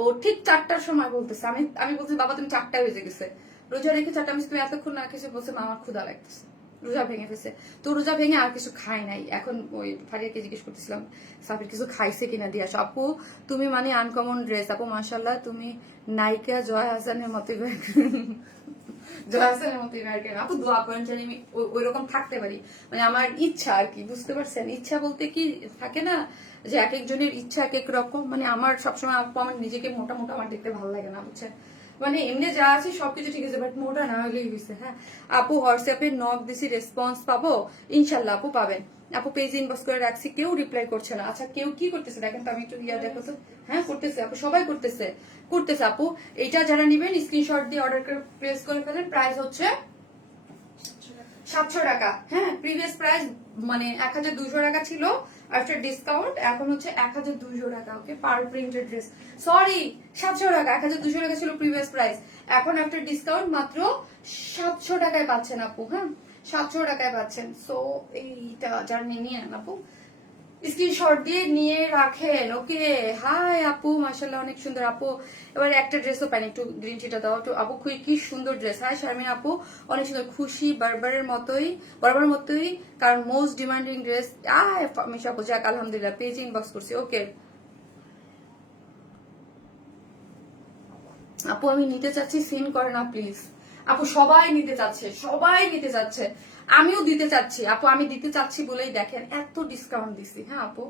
ও ঠিক 4টার সময় বলতেছে, আমি বলছি বাবা তুমি 4টা বেজে গেছে, রোজা রেখে 4টা, আমি তুমি এতক্ষণ না কিছু বলছে মা আমার ক্ষুধা লাগতেছে, রোজা ভেঙে ফেছে। তো রোজা ভেঙে আর কিছু খাই নাই। এখন ওই ফারিয়াকে জিজ্ঞেস করতেছিলাম সাফির কিছু খাইছে কিনা দিয়ে আসো। আপু তুমি মানে আনকমন ড্রেস আপু, মাশাল্লাহ তুমি নায়িকা জয় হাসানের মতো জয়াসনের মতো আপু, দোয়া করেন জানি আমি ওইরকম থাকতে পারি, মানে আমার ইচ্ছা আর কি, বুঝতে পারছেন? ইচ্ছা বলতে কি থাকে না যে এক একজনের ইচ্ছা এক এক রকম, মানে আমার সবসময় আপু আমার নিজেকে মোটা মোটা আমার দেখতে ভালো লাগে না, বুঝছেন? মানে এমনি যা আছে সবকিছু ঠিক আছে, বাট মোটা না হলেই হয়েছে। হ্যাঁ আপু, হোয়াটসঅ্যাপে নক দিছি, রেসপন্স পাবো ইনশাল্লাহ আপু, পাবেন আপু। পেজ ইনবক্স করে রাখছি, কেউ রিপ্লাই করছে না। আচ্ছা কেউ কি করতেছে দেখেন তো, আমি একটু ইয়া দেখো তো। হ্যাঁ করতেছে আপু, সবাই করতেছে আপু। এটা যারা নিবেন স্ক্রিনশট দিয়ে অর্ডার করে প্লেস করে ফেলেন। প্রাইস হচ্ছে 700 টাকা। হ্যাঁ, প্রিভিয়াস প্রাইস মানে 1200 টাকা ছিল, আফটার ডিসকাউন্ট এখন হচ্ছে 1200 টাকা। ওকে, পার প্রিন্টেড ড্রেস, সরি 700 টাকা, 1200 টাকা ছিল প্রিভিয়াস প্রাইস, এখন আফটার ডিসকাউন্ট মাত্র 700 টাকায় পাচ্ছেন আপু। হ্যাঁ 700 টাকায় পাচ্ছেন। সো এইটা যারা নিয়ে নেন আপু, স্ক্রিনশট দিয়ে নিয়ে রাখেন। ওকে, হাই আপু, মাশাআল্লাহ অনেক সুন্দর আপু। এবার একটা ড্রেসও পাইনি, একটু গ্রিন টিটা দাও একটু আপু, কি সুন্দর ড্রেস। হাই শারমিন আপু, অনেক সুন্দর, খুশি বারবারের মতোই, কারণ মোস্ট ডিমান্ডিং ড্রেস। আমি সব যাক আলহামদুলিল্লাহ, পেজ ইনবক্স করছি। ওকে আপু, আমি নিতে চাচ্ছি, সিন করে না প্লিজ আপু। সবাই নিতে চাচ্ছে, আমিও দিতে চাচ্ছি আপু, আমি দিতে চাচ্ছি বলেই দেখেন এত ডিসকাউন্ট দিছি। হ্যাঁ আপু,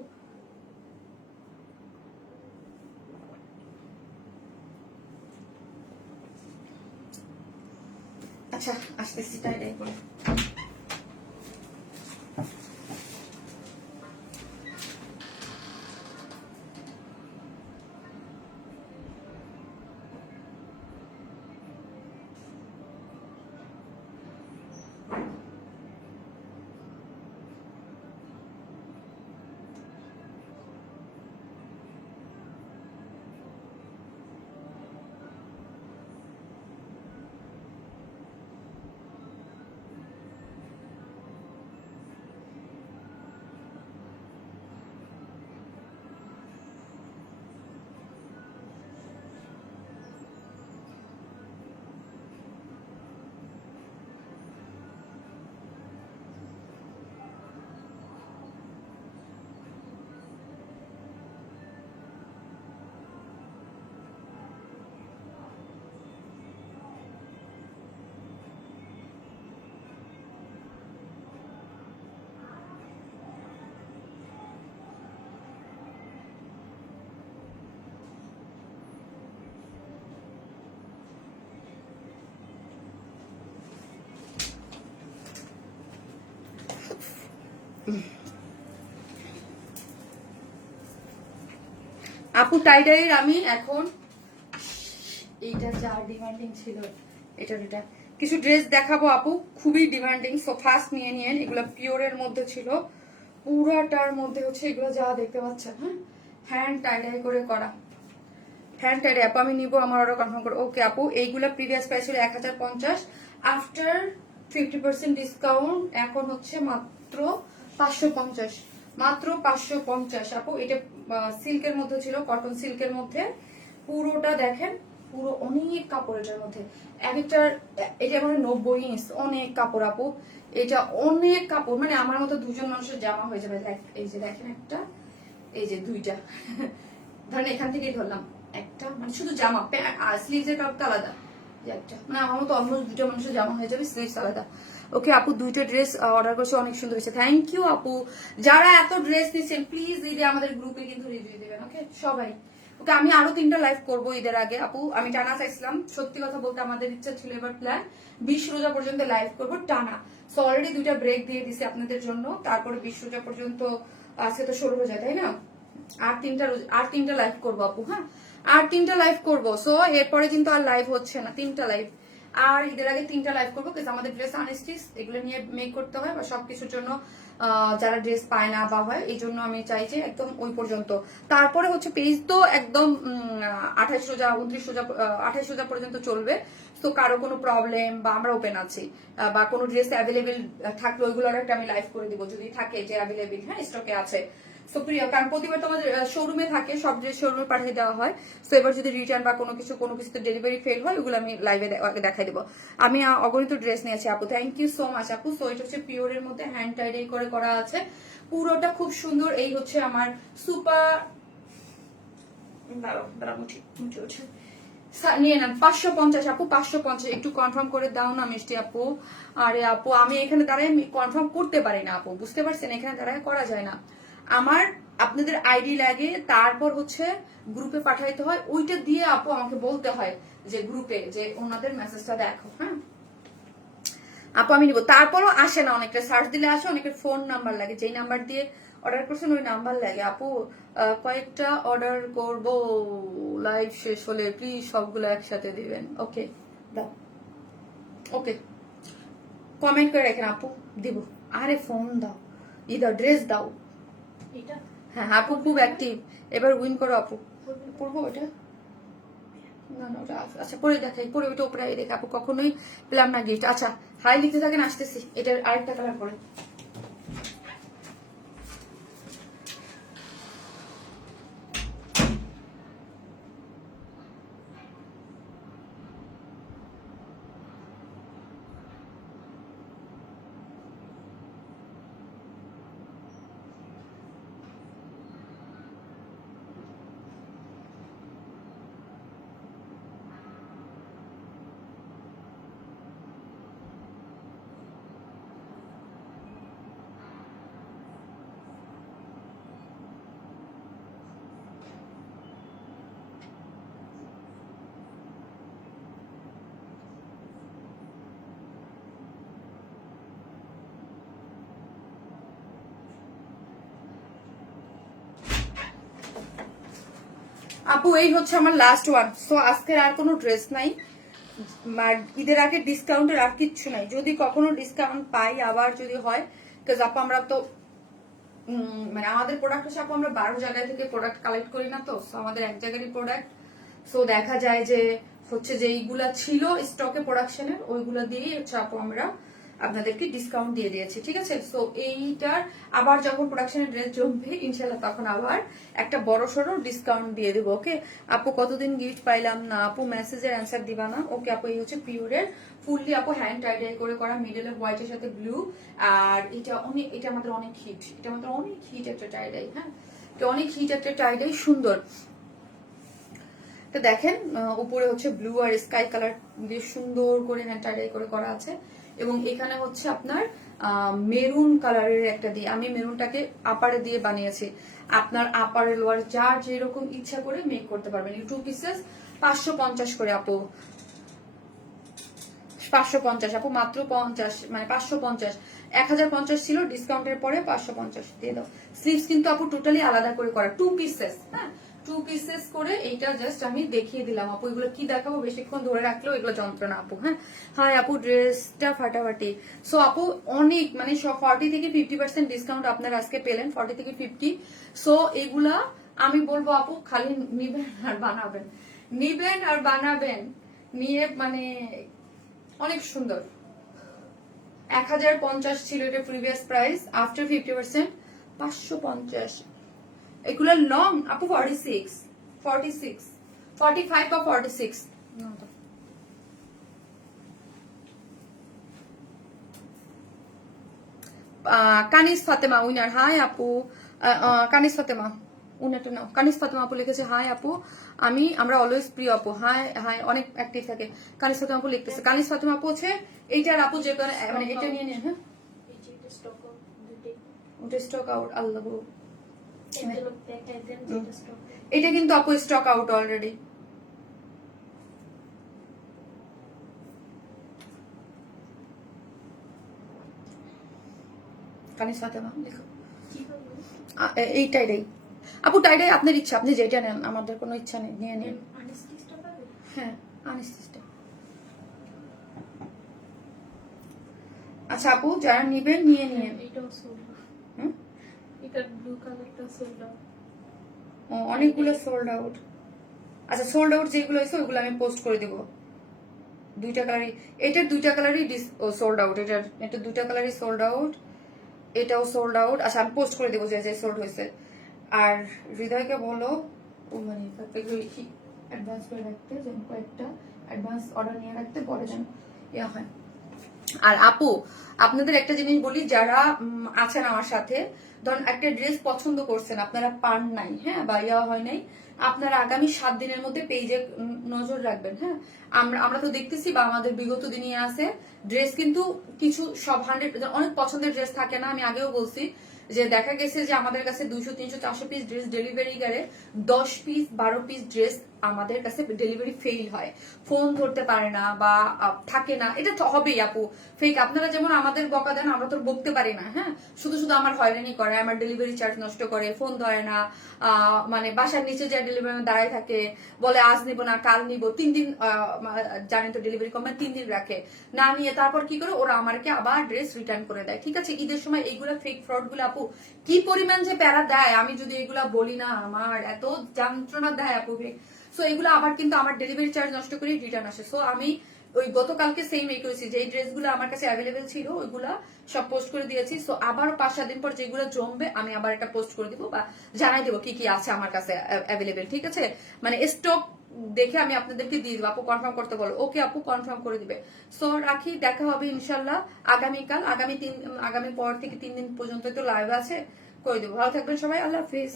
আচ্ছা আসতেছি, তাই করে। আপু টাইডাইয়ের আমি এখন এইটা যা ডিমান্ডিং ছিল, এটা কিছু ড্রেস দেখাবো আপু, খুবই ডিমান্ডিং। সো ফার্স্ট নিয়ে নিয়েন, এগুলো পিওরের মধ্যে ছিল, পুরাটার মধ্যে হচ্ছে এগুলো যা দেখতে পাচ্ছেন। হ্যাঁ, হ্যান্ড টাইডাই করে করা, হ্যান্ড টাইডাই আপু আমি নিবো, আমার অর্ডার কনফার্ম করো। ওকে আপু, এইগুলা প্রিভিয়াস প্রাইস ছিল 1050, আফটার 50% ডিসকাউন্ট এখন হচ্ছে মাত্র 550, মাত্র 550 আপু। এটা সিল্কের মধ্যে ছিল, কটন সিল্কের মধ্যে, পুরোটা দেখেন, পুরো অনেক কাপড় এটার মধ্যে, এক একটার এটা মানে 90 ইঞ্চ, অনেক কাপড় আপু, এটা অনেক কাপড়, মানে আমার মতো দুজন মানুষের জামা হয়ে যাবে। এই যে দেখেন একটা, এই যে দুইটা ধরেন এখান থেকেই ধরলাম একটা, মানে শুধু জামা, আর স্লিভস এর কাপড়টা আলাদা, একটা মানে আমার মতো অলমোস্ট দুটো মানুষের জামা হয়ে যাবে, স্লিভস আলাদা। ওকে আপু, দুইটা ড্রেস অর্ডার করছে, অনেক সুন্দর হয়েছে, থ্যাংক ইউ আপু। যারা এত ড্রেস নিচ্ছেন প্লিজ দিদি আমাদের গ্রুপে কিন্তু রিভিউ দেবেন। ওকে সবাই ওকে, আমি আরো 3টা লাইভ করবো ঈদের আগে আপু। আমি টানা চাইছিলাম, সত্যি কথা বলতে আমাদের ইচ্ছা ছিল এবার প্ল্যান 20 রোজা পর্যন্ত লাইভ করবো টানা। সো অলরেডি 2টা ব্রেক দিয়ে দিছি আপনাদের জন্য, তারপরে 20 রোজা পর্যন্ত, আজকে তো 16 রোজা তাই না, আর 3টা লাইভ করবো আপু। হ্যাঁ, আর 3টা লাইভ করবো। সো এরপরে কিন্তু আর লাইভ হচ্ছে না, 3টা লাইভ। আর ঈদের আগে 3টা লাইভ করবো, কারণ আমাদের ড্রেস আনস্টিচ এগুলো নিয়ে মেক করতে হয়, বা সবকিছুর জন্য যারা ড্রেস পায় না বা হয়, এই জন্য আমি চাই যে একদম ওই পর্যন্ত। তারপরে হচ্ছে পেজ তো একদম 28 রোজা 29 রোজা 28 রোজা পর্যন্ত চলবে। তো কারো কোনো প্রবলেম বা আমরা ওপেন আছি, বা কোনো ড্রেস অ্যাভেলেবেল থাকলে ওইগুলোর একটা আমি লাইভ করে দিব, যদি থাকে যে অ্যাভেলেবেল, হ্যাঁ স্টকে আছে। সো প্রিয়, কারণ প্রতিবার তোমাদের শোরুমে থাকে, সব ড্রেস শোরুমে পাঠিয়ে দেওয়া হয়। সো এবার যদি রিটার্ন বা কোনো কিছুতে ডেলিভারি ফেল হয়, ওগুলো আমি লাইভে দেখাই দেবো। আমি অগণিত ড্রেস নিয়েছি আপু, থ্যাংক ইউ সো মাচ আপু। সো এটা হচ্ছে পিওরের মধ্যে হ্যান্ড টাইডাই করে করা আছে, পুরোটা খুব সুন্দর। এই হচ্ছে আমার সুপার, নিয়ে নেন 550 আপু, 550। একটু কনফার্ম করে দাও না মিষ্টি আপু। আরে আপু, আমি এখানে দাঁড়ায় কনফার্ম করতে পারি না আপু, বুঝতে পারছেন, এখানে দাঁড়ায় করা যায় না। আমার আপনাদের আইডি লাগে, তারপর হচ্ছে গ্রুপে পাঠাইতে হয়, ওইটা দিয়ে আপু আমাকে বলতে হয় যে গ্রুপে যে ওনাদের মেসেজটা দেখো। হ্যাঁ আপু, আমি নিবো। তারপরও আসে না, অনেকটা সার্চ দিলে আসে, অনেকের ফোন নাম্বার লাগে, যেই নাম্বার দিয়ে অর্ডার করছেন ওই নাম্বার লাগে আপু। কয়েকটা অর্ডার করব, লাইভ শেষ হলে প্লিজ সবগুলো একসাথে দিবেন। ওকে দাও, ওকে কমেন্ট করে রাখেন আপু, দিব। আরে ফোন দাও, দাও, ড্রেস দাও। এটা হ্যাঁ আপু খুব অ্যাক্টিভ, এবার উইন করো আপু। পড়বো ওটা, না না ওটা আচ্ছা পরে দেখাই, পরে ওইটা উপরে দেখে আপু, কখনোই পেলাম না গিফট। আচ্ছা হাই লিখতে থাকেন, আসতেছি। এটার আরেকটা কালার পরে। আপু এই হচ্ছে আমার লাস্ট ওয়ান। সো আজকের আর কোনো ড্রেস নাই, ঈদের আগে ডিসকাউন্টের আর কিচ্ছু নাই। যদি কখনো ডিসকাউন্ট পাই, আবার যদি হয়, বিকজ আপু আমরা তো মানে আমাদের প্রোডাক্ট হচ্ছে আপু, আমরা 12 জায়গা থেকে প্রোডাক্ট কালেক্ট করি না, তো আমাদের এক জায়গারই প্রোডাক্ট। সো দেখা যায় যে হচ্ছে যে এইগুলা ছিল স্টকে প্রোডাকশনের, ওইগুলা দিয়েই হচ্ছে আপু আমরা আপনাদেরকে ডিসকাউন্ট দিয়ে দিয়েছি, ঠিক আছে। সো এইটার আবার যখন প্রোডাকশনের ড্রেস জমবে ইনশাল্লাহ, তখন আবার একটা বড় সড়ো ডিসকাউন্ট দিয়ে দেবো। ওকে আপু, কতদিন গিফট পাইলাম না আপু, মেসেজের অ্যান্সার দিবা না। ওকে আপু, এই হচ্ছে পিওরের ফুললি আপু হ্যান্ড টাইডাই করে করা, মিডলে হোয়াইটের সাথে ব্লু। আর এটা আমাদের অনেক হিট, এটা আমাদের অনেক হিট একটা টাইডাই। হ্যাঁ, এটা অনেক হিট একটা টাইডাই, সুন্দর। তো দেখেন উপরে হচ্ছে ব্লু আর স্কাই কালার দিয়ে সুন্দর করে হ্যান্ড টাইডাই করে করা আছে, এবং এখানে হচ্ছে আপনার মেরুন কালারের একটা দিয়ে, আমি মেরুনটাকে আপারে দিয়ে বানিয়েছি। আপনার আপারে লোয়ার যার যেরকম ইচ্ছা করে মেক করতে পারবেন। 2 পিসেস 550 করে আপু, 550 আপু, মাত্র 50, মানে 550। 1050 ছিল, ডিসকাউন্টের পরে 550 দিয়ে দাও। স্লিভস কিন্তু আপু টোটালি আলাদা করে করা, 2 পিসেস। হ্যাঁ 2 পিসেস করে, এইটা জাস্ট আমি দেখিয়ে দিলাম আপু। এগুলো কি দেখাবো, বেশিক্ষণ ধরে রাখলেও এগুলো যন্ত্রণা আপু। হ্যাঁ হ্যাঁ আপু, ড্রেসটা ফাটাফাটি। সো আপু অনেক, মানে 40 থেকে 50% ডিসকাউন্ট আপনারা আজকে পেলেন, 40 থেকে 50। সো এগুলা আমি বলবো আপু, খালি নিবেন আর বানাবেন, নিবেন আর বানাবেন, নিয়ে মানে অনেক সুন্দর। 1050 ছিল এটা প্রিভিয়াস প্রাইস, আফটার 50% 550। এগুলো লং আপু 46, 45 বা 46। কানিস ফাতেমা উইনার, হাই আপু। কানিস ফাতেমা উনারটা নাও, কানিস ফাতেমা আপু লিখেছে হাই আপু, আমরা অলওয়েজ প্রিয় আপু। হাই হাই, অনেক অ্যাক্টিভ থাকে। কানিস ফাতেমা আপু লিখতেছে, কানিস ফাতেমা আপু হচ্ছে এইটার আপু, যে মানে এটা নিয়ে নেন। হ্যাঁ ওটা স্টক আউট, আল্লাহ একটা লোক দেখাই দেন যেটা স্টক। এটা কিন্তু আপু stock out already. Kanis Fatema দেখো কি বলবো? এই টাইডাই আপু, টাইডাই আপনার ইচ্ছা, আপনি যেটা নেন, আমাদের কোনো ইচ্ছা নেই, নিয়ে নিন। আনস্টিচটা পাবে? হ্যাঁ আনস্টিচটা। আচ্ছা আপু, যারা নিবেন নিয়ে নিয়ে। এটাও সোল্ড। হুম? এটা ব্লু কালারটা সোল্ড। ও, অনেকগুলো সোল্ড আউট। আচ্ছা, সোল্ড আউট যেগুলো হয়েছে ওইগুলো আমি পোস্ট করে দেবো। দুইটা কালারই, এটার দুইটা কালারই সোল্ড আউট, এটা দুইটা কালারই সোল্ড আউট, এটাও সোল্ড আউট। আচ্ছা, আমি পোস্ট করে দেবো যে যে সোল্ড হয়েছে। আর হৃদয়কে বলো ও মানে অ্যাডভান্স করে রাখতে, যেন কয়েকটা অ্যাডভান্স অর্ডার নিয়ে রাখতে, পরে যেন ইয়া হয়। আর আপু, আপনাদের একটা জিনিস বলি, যারা আছেন আমার সাথে, ধরুন একটা ড্রেস পছন্দ করছেন, আপনারা পান নাই, হ্যাঁ, বা ইয়া হয় নাই, আপনারা আগামী 7 দিনের মধ্যে পেজে নজর রাখবেন। হ্যাঁ, আমরা তো দেখতেছি বা আমাদের বিগত দিনে আছে ড্রেস কিন্তু কিছু সব 100 অনেক পছন্দের ড্রেস থাকে না। আমি আগেও বলছি যে দেখা গেছে যে আমাদের কাছে 200, 300, 400 পিস ড্রেস ডেলিভারি গেলে 10 পিস 12 পিস ড্রেস আমাদের কাছে ডেলিভারি ফেল হয়, ফোন ধরতে পারে না বা থাকে না। এটা তো হবেই আপু, ফেক। আপনারা যেমন আমাদের বকা দেন, আমরা তো বকতে পারি না। হ্যাঁ, শুধু শুধু আমার হয়রানি করে, আমার ডেলিভারি চার্জ নষ্ট করে, ফোন ধরে না, মানে বাসার নিচে যায় ডেলিভারি দাঁড়ায় থাকে, বলে আজ নিব না কাল নিব, 3 দিন, জানেন তো ডেলিভারি কোম্পানি 3 দিন রাখে, না নিয়ে তারপর কি করে ওরা আমাকে আবার ড্রেস রিটার্ন করে দেয়। ঠিক আছে, ঈদের সময় এইগুলা ফেক ফ্রড গুলো আপু কি পরিমাণ যে প্যারা দেয়, আমি যদি এগুলা বলি না, আমার এত যন্ত্রণা দেয় আপু। সো এগুলো আবার কিন্তু আমার ডেলিভারি চার্জ নষ্ট করে রিটার্ন আসে। সো আমি ওই গতকালকে সেম এই করেছি, যে ড্রেসগুলো আমার কাছে অ্যাভেলেবেল ছিল ওইগুলা সব পোস্ট করে দিয়েছি। সো আবার 5-7 দিন পর যেগুলো জমবে আমি আবার একটা পোস্ট করে দিব বা জানাই দেবো কি কি আছে আমার কাছে অ্যাভেলেবেল। ঠিক আছে, মানে স্টক দেখে আমি আপনাদেরকে দিয়ে দেবো। আপু কনফার্ম করতে বলো। ওকে আপু, কনফার্ম করে দিবে। সো রাখি, দেখা হবে ইনশাল্লাহ আগামীকাল। আগামী পর থেকে 3 দিন পর্যন্ত তো লাইভ আছে, করে দেবো। ভালো থাকবেন সবাই, আল্লাহ হাফিজ।